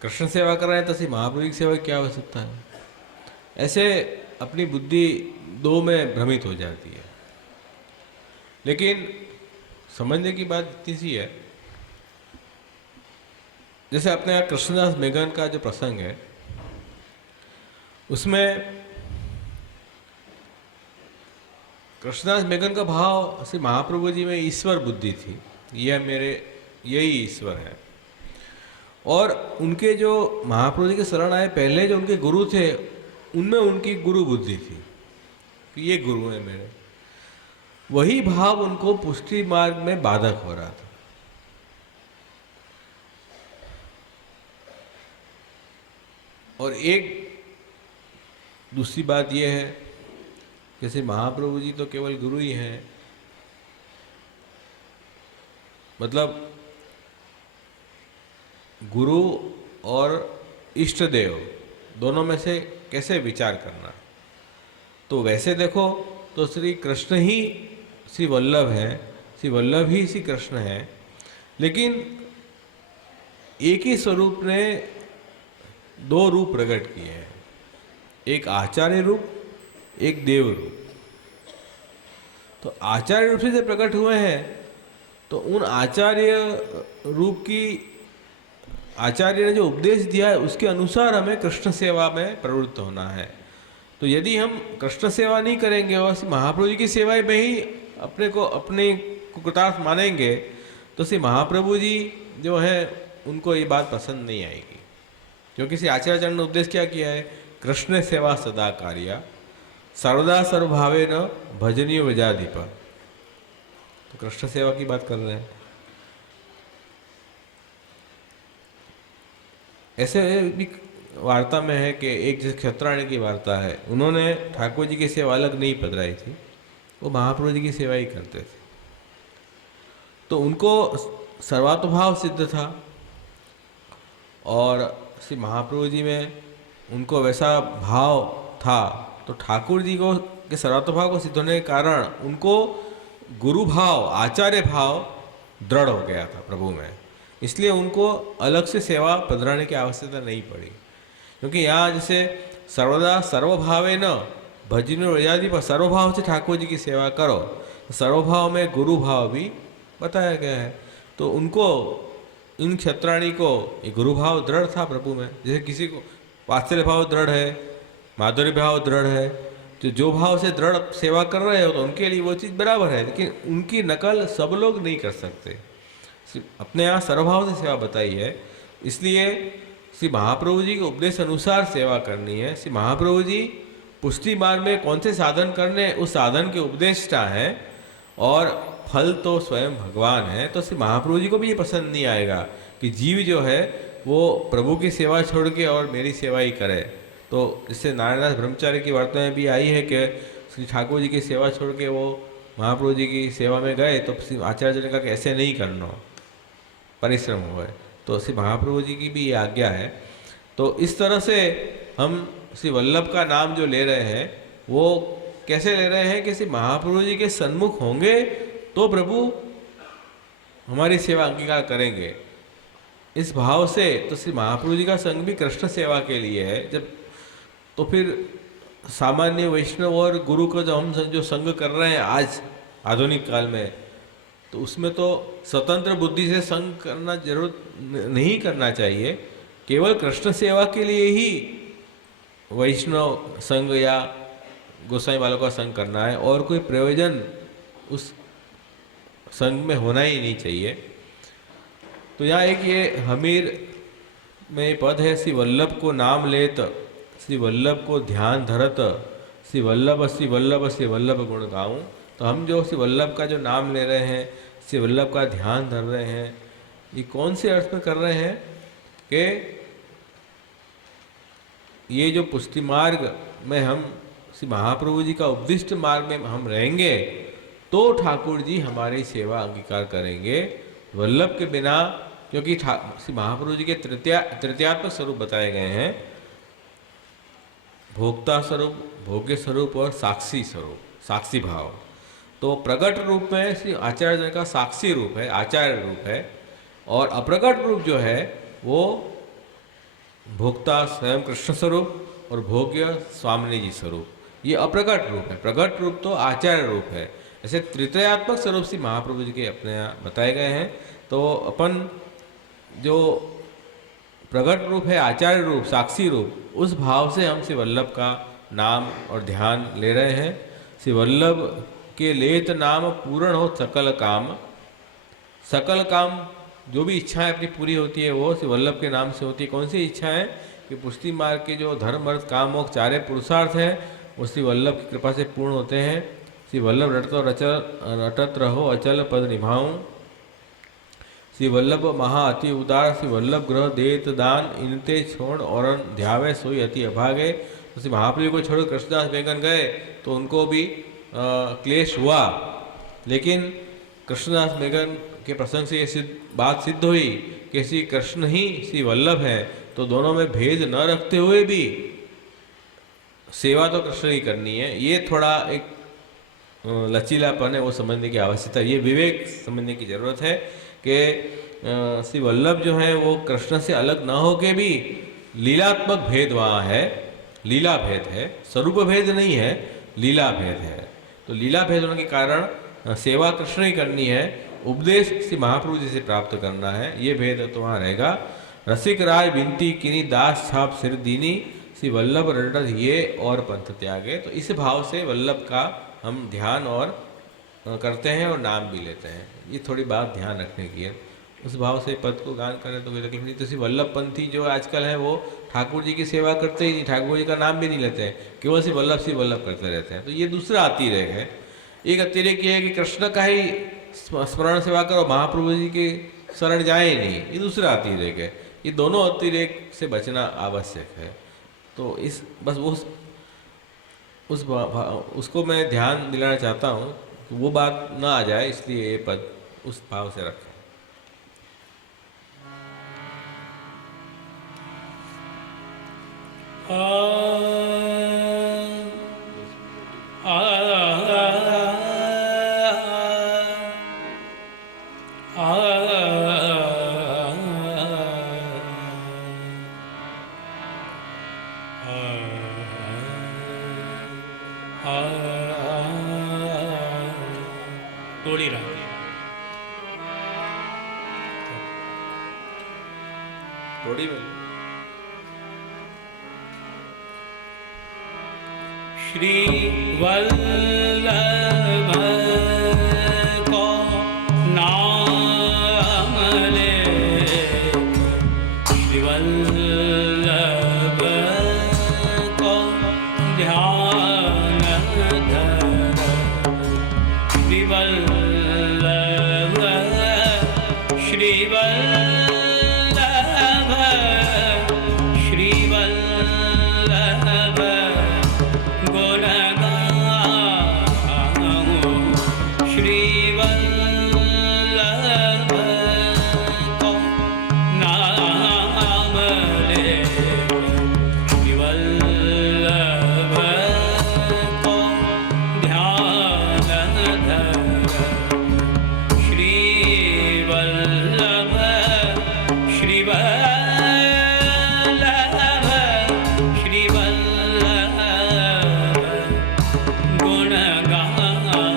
कृष्ण सेवा कर रहे हैं तो श्री महाप्रभु जी की सेवा की क्या आवश्यकता है। ऐसे अपनी बुद्धि दो में भ्रमित हो जाती है। लेकिन समझने की बात इतनी सी है, जैसे अपने यहाँ कृष्णदास मेघन का जो प्रसंग है उसमें कृष्णदास मेघन का भाव श्री महाप्रभु जी में ईश्वर बुद्धि थी, यह मेरे यही ईश्वर है। और उनके जो महाप्रभु जी के शरण आए पहले जो उनके गुरु थे उनमें उनकी गुरु बुद्धि थी कि ये गुरु है मेरे, वही भाव उनको पुष्टि मार्ग में बाधक हो रहा था। और एक दूसरी बात यह है, जैसे महाप्रभु जी तो केवल गुरु ही हैं, मतलब गुरु और इष्ट देव दोनों में से कैसे विचार करना। तो वैसे देखो तो श्री कृष्ण ही श्री वल्लभ हैं, श्री वल्लभ ही श्री कृष्ण हैं, लेकिन एक ही स्वरूप ने दो रूप प्रकट किए हैं, एक आचार्य रूप, एक देव रूप। तो आचार्य रूप से जब प्रकट हुए हैं तो उन आचार्य रूप की आचार्य ने जो उपदेश दिया है उसके अनुसार हमें कृष्ण सेवा में प्रवृत्त होना है। तो यदि हम कृष्ण सेवा नहीं करेंगे और महाप्रभु जी की सेवा में ही अपने को कृतार्थ मानेंगे तो श्री महाप्रभु जी जो है उनको ये बात पसंद नहीं आएगी, क्योंकि श्री आचार्याचार्य ने उपदेश क्या किया है, कृष्ण सेवा सदा कार्या सर्वदा सर्वभावे न भजनीय विजाधिप। तो कृष्ण सेवा की बात कर रहे हैं। ऐसे भी वार्ता में है कि एक जिस क्षत्राणी की वार्ता है, उन्होंने ठाकुर जी की सेवा अलग नहीं पधराई थी, वो महाप्रभु जी की सेवा ही करते थे। तो उनको सर्वात्मभाव सिद्ध था और श्री महाप्रभु जी में उनको वैसा भाव था, तो ठाकुर जी को के सर्वात्मभाव को सिद्ध होने के कारण उनको गुरु भाव, आचार्य भाव दृढ़ हो गया था प्रभु में, इसलिए उनको अलग से सेवा पधराने की आवश्यकता नहीं पड़ी। क्योंकि यहाँ जैसे सर्वदा सर्वभावे न भजनो रजादि पर सर्वभाव से ठाकुर जी की सेवा करो, तो सर्वभाव में गुरु भाव भी बताया गया है। तो उनको इन क्षत्राणी को ये गुरु भाव दृढ़ था प्रभु में। जैसे किसी को वात्सल्य भाव दृढ़ है, माधुर्य भाव दृढ़ है, जो भाव से दृढ़ सेवा कर रहे हो तो उनके लिए वो चीज़ बराबर है, लेकिन उनकी नकल सब लोग नहीं कर सकते। अपने यहाँ सर्वभाव से सेवा बताई है, इसलिए श्री महाप्रभु जी के उपदेश अनुसार सेवा करनी है। श्री महाप्रभु जी पुष्टि मार्ग में कौन से साधन करने, उस साधन के उपदेष्टा हैं और फल तो स्वयं भगवान है। तो श्री महाप्रभु जी को भी ये पसंद नहीं आएगा कि जीव जो है वो प्रभु की सेवा छोड़ के और मेरी सेवा ही करे। तो इससे नारायणदास ब्रह्मचार्य की वार्ता में भी आई है कि श्री ठाकुर जी की सेवा छोड़ के वो महाप्रभु जी की सेवा में गए, तो श्री आचार्य जी ने कहा कि ऐसे नहीं करना, परिश्रम हुआ है। तो श्री महाप्रभु जी की भी ये आज्ञा है। तो इस तरह से हम श्री वल्लभ का नाम जो ले रहे हैं वो कैसे ले रहे हैं कि श्री महाप्रभु जी के सन्मुख होंगे तो प्रभु हमारी सेवा अंगीकार करेंगे, इस भाव से। तो श्री महाप्रभु जी का संग भी कृष्ण सेवा के लिए है। जब तो फिर सामान्य वैष्णव और गुरु का जो हम जो संग कर रहे हैं आज आधुनिक काल में, तो उसमें तो स्वतंत्र बुद्धि से संग करना जरूरत नहीं करना चाहिए। केवल कृष्ण सेवा के लिए ही वैष्णव संग या गोसाई वालों का संग करना है, और कोई प्रयोजन उस संग में होना ही नहीं चाहिए। तो यहाँ एक ये हमीर में पद है, श्री वल्लभ को नाम लेत, श्री वल्लभ को ध्यान धरत, श्री वल्लभ श्री वल्लभ श्री वल्लभ गुण गाऊं। तो हम जो श्री वल्लभ का जो नाम ले रहे हैं, श्री वल्लभ का ध्यान धर रहे हैं, ये कौन से अर्थ में कर रहे हैं कि ये जो पुष्टि मार्ग में हम श्री महाप्रभु जी का उपदिष्ट मार्ग में हम रहेंगे तो ठाकुर जी हमारी सेवा अंगीकार करेंगे। वल्लभ के बिना, क्योंकि श्री महाप्रभु जी के तृतीयात्मक स्वरूप बताए गए हैं, भोक्ता स्वरूप, भोग्य स्वरूप और साक्षी स्वरूप, साक्षी भाव। तो प्रकट रूप में श्री आचार्य जी का साक्षी रूप है, आचार्य रूप है, और अप्रकट रूप जो है वो भोक्ता स्वयं कृष्ण स्वरूप और भोग्य स्वामिनी जी स्वरूप, ये अप्रकट रूप है। प्रकट रूप तो आचार्य रूप है। ऐसे तृतीयात्मक स्वरूप श्री महाप्रभु जी के अपने यहाँ बताए गए हैं। तो अपन जो प्रकट रूप है, आचार्य रूप, साक्षी रूप, उस भाव से हम श्री वल्लभ का नाम और ध्यान ले रहे हैं। श्री वल्लभ के लेत नाम पूर्ण हो सकल काम। सकल काम जो भी इच्छाएं अपनी पूरी होती है वो श्री वल्लभ के नाम से होती है। कौन सी इच्छाएं? कि पुष्टि मार्ग के जो धर्म अर्थ काम मोक्ष चारे पुरुषार्थ हैं वो श्री वल्लभ की कृपा से पूर्ण होते हैं। श्री वल्लभ रटत रहो अचल पद निभाऊं। श्री वल्लभ महा अति उदार, श्री वल्लभ ग्रह देत दान, इनते छोड़ और ध्यावे सोई अति अभागे। तो श्री महाप्रभु को छोड़ कृष्णदास बेगन गए तो उनको भी क्लेश हुआ, लेकिन कृष्णदास बेगन के प्रसंग से ये बात सिद्ध हुई कि श्री कृष्ण ही श्री वल्लभ है। तो दोनों में भेद न रखते हुए भी सेवा तो कृष्ण ही करनी है। ये थोड़ा एक लचीलापन है, वो समझने की आवश्यकता, ये विवेक समझने की जरूरत है कि श्री वल्लभ जो है वो कृष्ण से अलग न होके भी लीलात्मक भेद वहाँ है, लीला भेद है, स्वरूप भेद नहीं है, लीला भेद है। तो लीला भेद होने के कारण सेवा कृष्ण ही करनी है, उपदेश श्री महाप्रभु जी से प्राप्त करना है, ये भेद तो वहाँ रहेगा। रसिक राय विनती किनी दास छाप सिर दीनी, श्री वल्लभ रटत ये और पंथ त्यागे। तो इस भाव से वल्लभ का हम ध्यान और करते हैं और नाम भी लेते हैं। ये थोड़ी बात ध्यान रखने की है। उस भाव से पद को गान करें तो कोई तकलीफ नहीं। तो श्री वल्लभ पंथी जो आजकल है वो ठाकुर जी की सेवा करते ही नहीं, ठाकुर जी का नाम भी नहीं लेते हैं, केवल श्री वल्लभ करते रहते हैं। तो ये दूसरा अतिरेक है। एक अतिरेक ये है कि कृष्ण का ही स्मरण सेवा करो, महाप्रभु जी के शरण जाए ही नहीं, ये दूसरा अतिरेक है। ये दोनों अतिरेक से बचना आवश्यक है। तो इस बस उसको मैं ध्यान दिलाना चाहता हूँ कि वो बात ना आ जाए, इसलिए ये पद उस भाव से रखें। तोड़ी राग थोड़ी में श्री वल्लभ को नाम ले, श्री वल्लभ को ध्यान धर, श्री वल्लभ, श्री वल्लभ, श्री वल्लभ गुण गाऊं, श्री वल्लभ को नाम ले, श्री वल्लभ को ध्यान धर, श्री वल्लभ, श्री वल्लभ, श्री वल्लभ गुण गाऊं।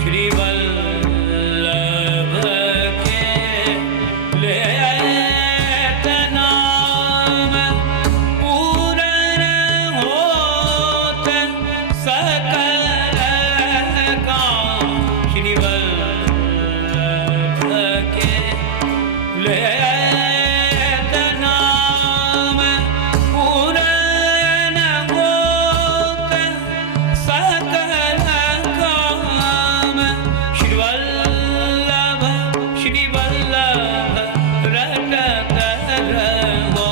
श्री वल्लभ के लेत नाम पूरन होत सकल काम, श्री वल्लभ के लेत नाम पूरन होत सकल काम, श्री वल्लभ, श्री वल्लभ रटत रहो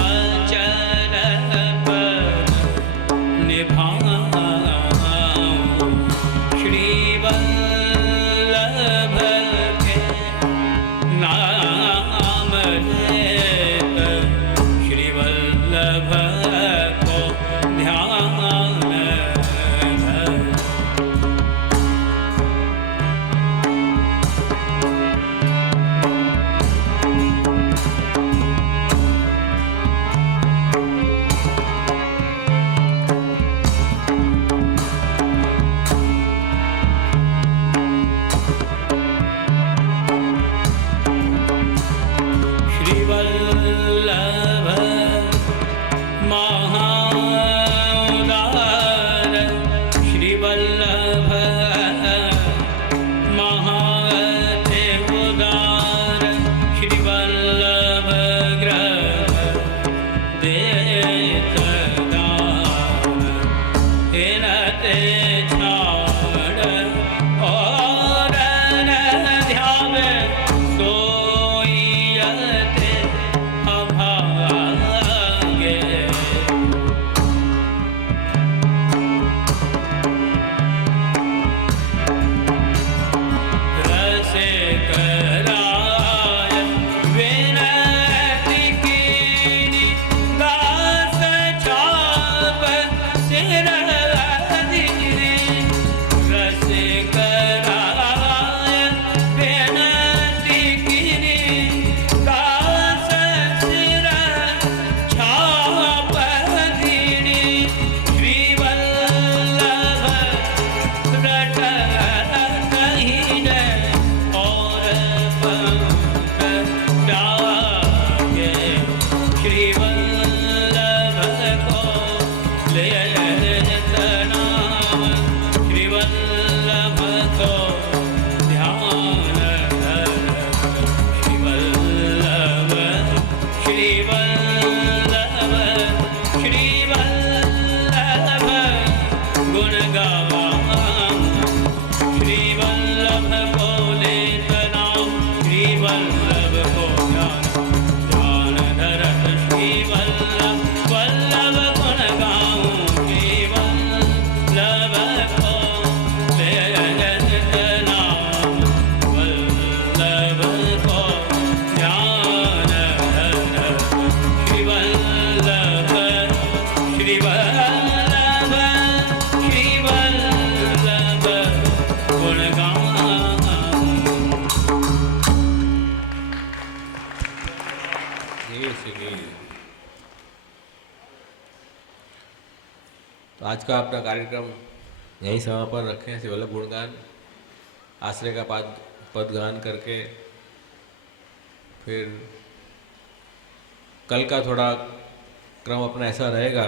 अचल पद निभाऊं, श्री वल्लभ के नाम लेत, श्री वल्लभ को ध्यान धर। श्री वल्लभ महाउदार, श्री वल्लभ महाअति उदार, श्री वल्लभ ग्रह देत दान, इनते छाड़ और न ध्यावे सोइयते अभागे, रसे कराय विनती कीनी, दास छाप सिर अधीरे, रसे कराय विनती कीनी, दास सिर छाप अधीरे, श्री वल्लभ रटत ही जय और पंथ जागे, श्री वल्लभ को लेत नाम, श्री वल्लभ को ध्यान धर, श्री वल्लभ, श्री वल्लभ, श्री वल्लभ गुण गाऊं, श्री वल्लभ को लेत नाम, श्री वल्लभ को ध्यान धरत, श्री वल्लभ, वल्लभ गुण गाऊं, श्री वल्लभ को लेत नाम, वल्लभ को ध्यान धरत, श्री वल्लभ, श्री वल्लभ, श्री वल्लभ गुण गाऊं। धीरे से धीरे। तो आज का अपना कार्यक्रम यहीं समापन रखें। श्री वल्लभ गुणगान आश्रय का पाद पदगान करके फिर कल का थोड़ा क्रम अपना ऐसा रहेगा।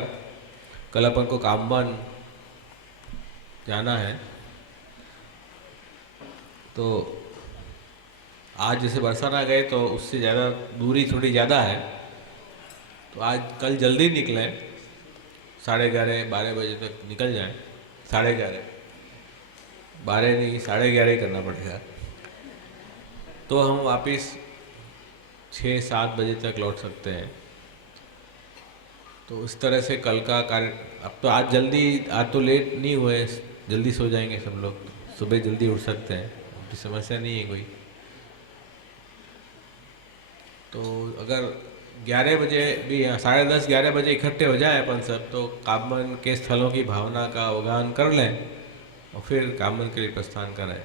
कल अपन को कामबान जाना है, तो आज जैसे बरसाना गए तो उससे ज़्यादा दूरी थोड़ी ज़्यादा है, तो आज कल जल्दी निकलें, 11:30-12 बजे तक निकल जाएं। 11:30, 12 नहीं 11:30 ही करना पड़ेगा, तो हम वापस 6-7 बजे तक लौट सकते हैं। तो इस तरह से कल का कार्य, अब तो आज तो लेट नहीं हुए, जल्दी सो जाएंगे सब लोग, सुबह जल्दी उठ सकते हैं, कोई समस्या नहीं है कोई। तो अगर 11 बजे भी 10:30-11 बजे इकट्ठे हो जाए अपन सब, तो कामबन के स्थलों की भावना का अवगाहन कर लें और फिर कामबन के लिए प्रस्थान करें।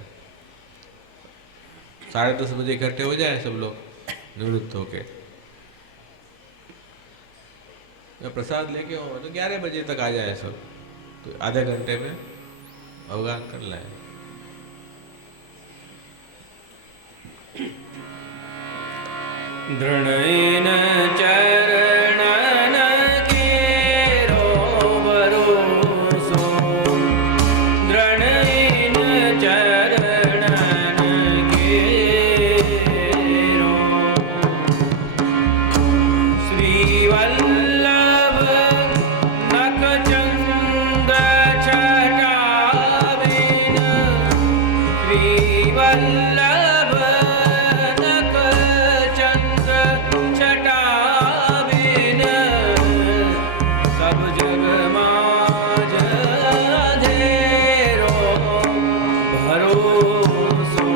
10:30 बजे इकट्ठे हो जाए सब लोग निवृत्त होके, या प्रसाद लेके हो तो 11 बजे तक आ जाए सब, तो आधे घंटे में अवगाहन कर लें। दृढ़ेन चरणन केरो भरोसो, दृढ़ेन चरणन केरो। श्रीवल्लभ नखचंद छटाविन, श्रीवल्लभ छटाविन, सब जग माज अंधेरो भरोसो,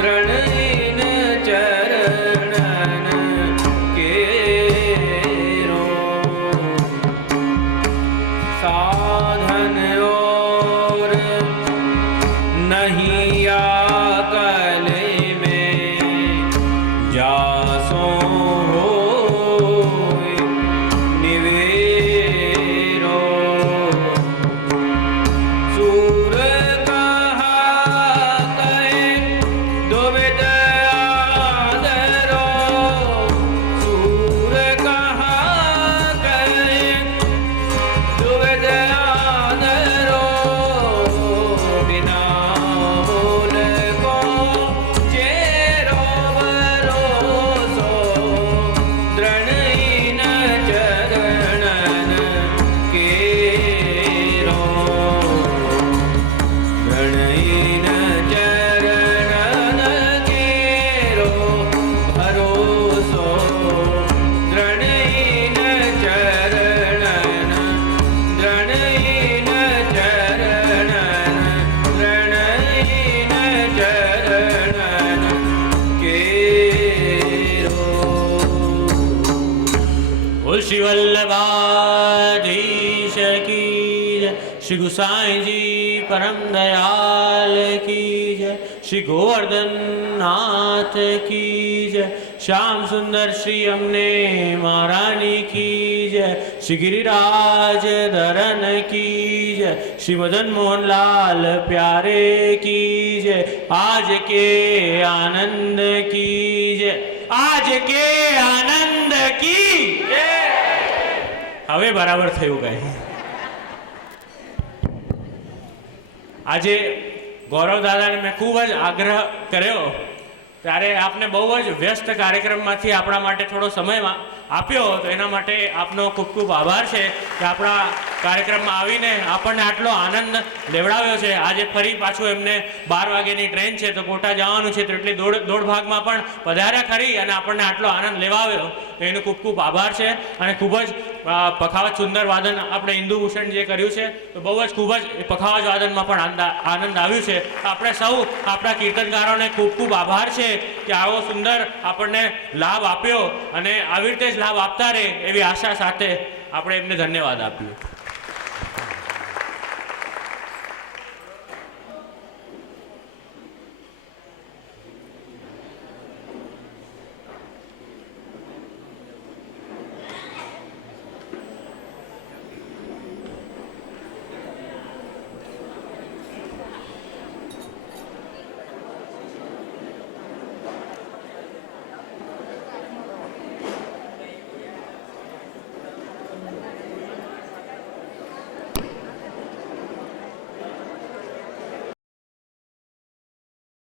दृढ़ेन चरणन केरो। साधन और नहीं आकल में, जासो होय निवेरो। सूर कहा कहे दुविध आदरो, सूर कहा कहे दुविध आदरो। बिना मोल को चेरो भरोसो, दृढ़ेन चरणन केरो, दृढ़ेन चरणन केरो भरोसो, दृढ़ेन चरणन, दृढ़ेन चरणन, दृढ़ेन चरणन केरो। बोल श्री वल्लभाधीश की जय, श्री गोसाई जी परम दयाल की जय, श्री गोवर्धन नाथ की जय, श्याम सुंदर श्री अम्ने महारानी की जय, श्री गिरिराज धरन की जय, श्री मदन मोहन लाल प्यारे की जय, आज के आनंद की जय, आज के आनंद की जय। હવે બરાબર થયું કાંઈ? આજે ગૌરવ દાદાને મેં ખૂબ જ આગ્રહ કર્યો, ત્યારે આપને બહુ જ વ્યસ્ત કાર્યક્રમમાંથી આપણા માટે થોડો સમય આપ્યો, તો એના માટે આપનો ખૂબ ખૂબ આભાર છે કે આપણા કાર્યક્રમમાં આવીને આપણને આટલો આનંદ લેવડાવ્યો છે. આજે ફરી પાછું એમને 12 વાગ્યાની ટ્રેન છે, તો કોટા જવાનું છે, તો એટલી દોઢ ભાગમાં પણ પધાર્યા ખરી અને આપણને આટલો આનંદ લેવાવ્યો, એનો ખૂબ ખૂબ આભાર છે. અને ખૂબ જ પખાવજ સુંદર વાદન આપણે ઇન્દુભૂષણ જે કર્યું છે, તો બહુ જ ખૂબ જ પખાવજ વાદનમાં પણ આનંદ આવ્યું છે. આપણે સૌ આપણા કીર્તનકારોને ખૂબ ખૂબ આભાર છે કે આવો સુંદર આપણને લાભ આપ્યો, અને આવી રીતે જ લાભ આપતા રહે એવી આશા સાથે આપણે એમને ધન્યવાદ આપ્યો.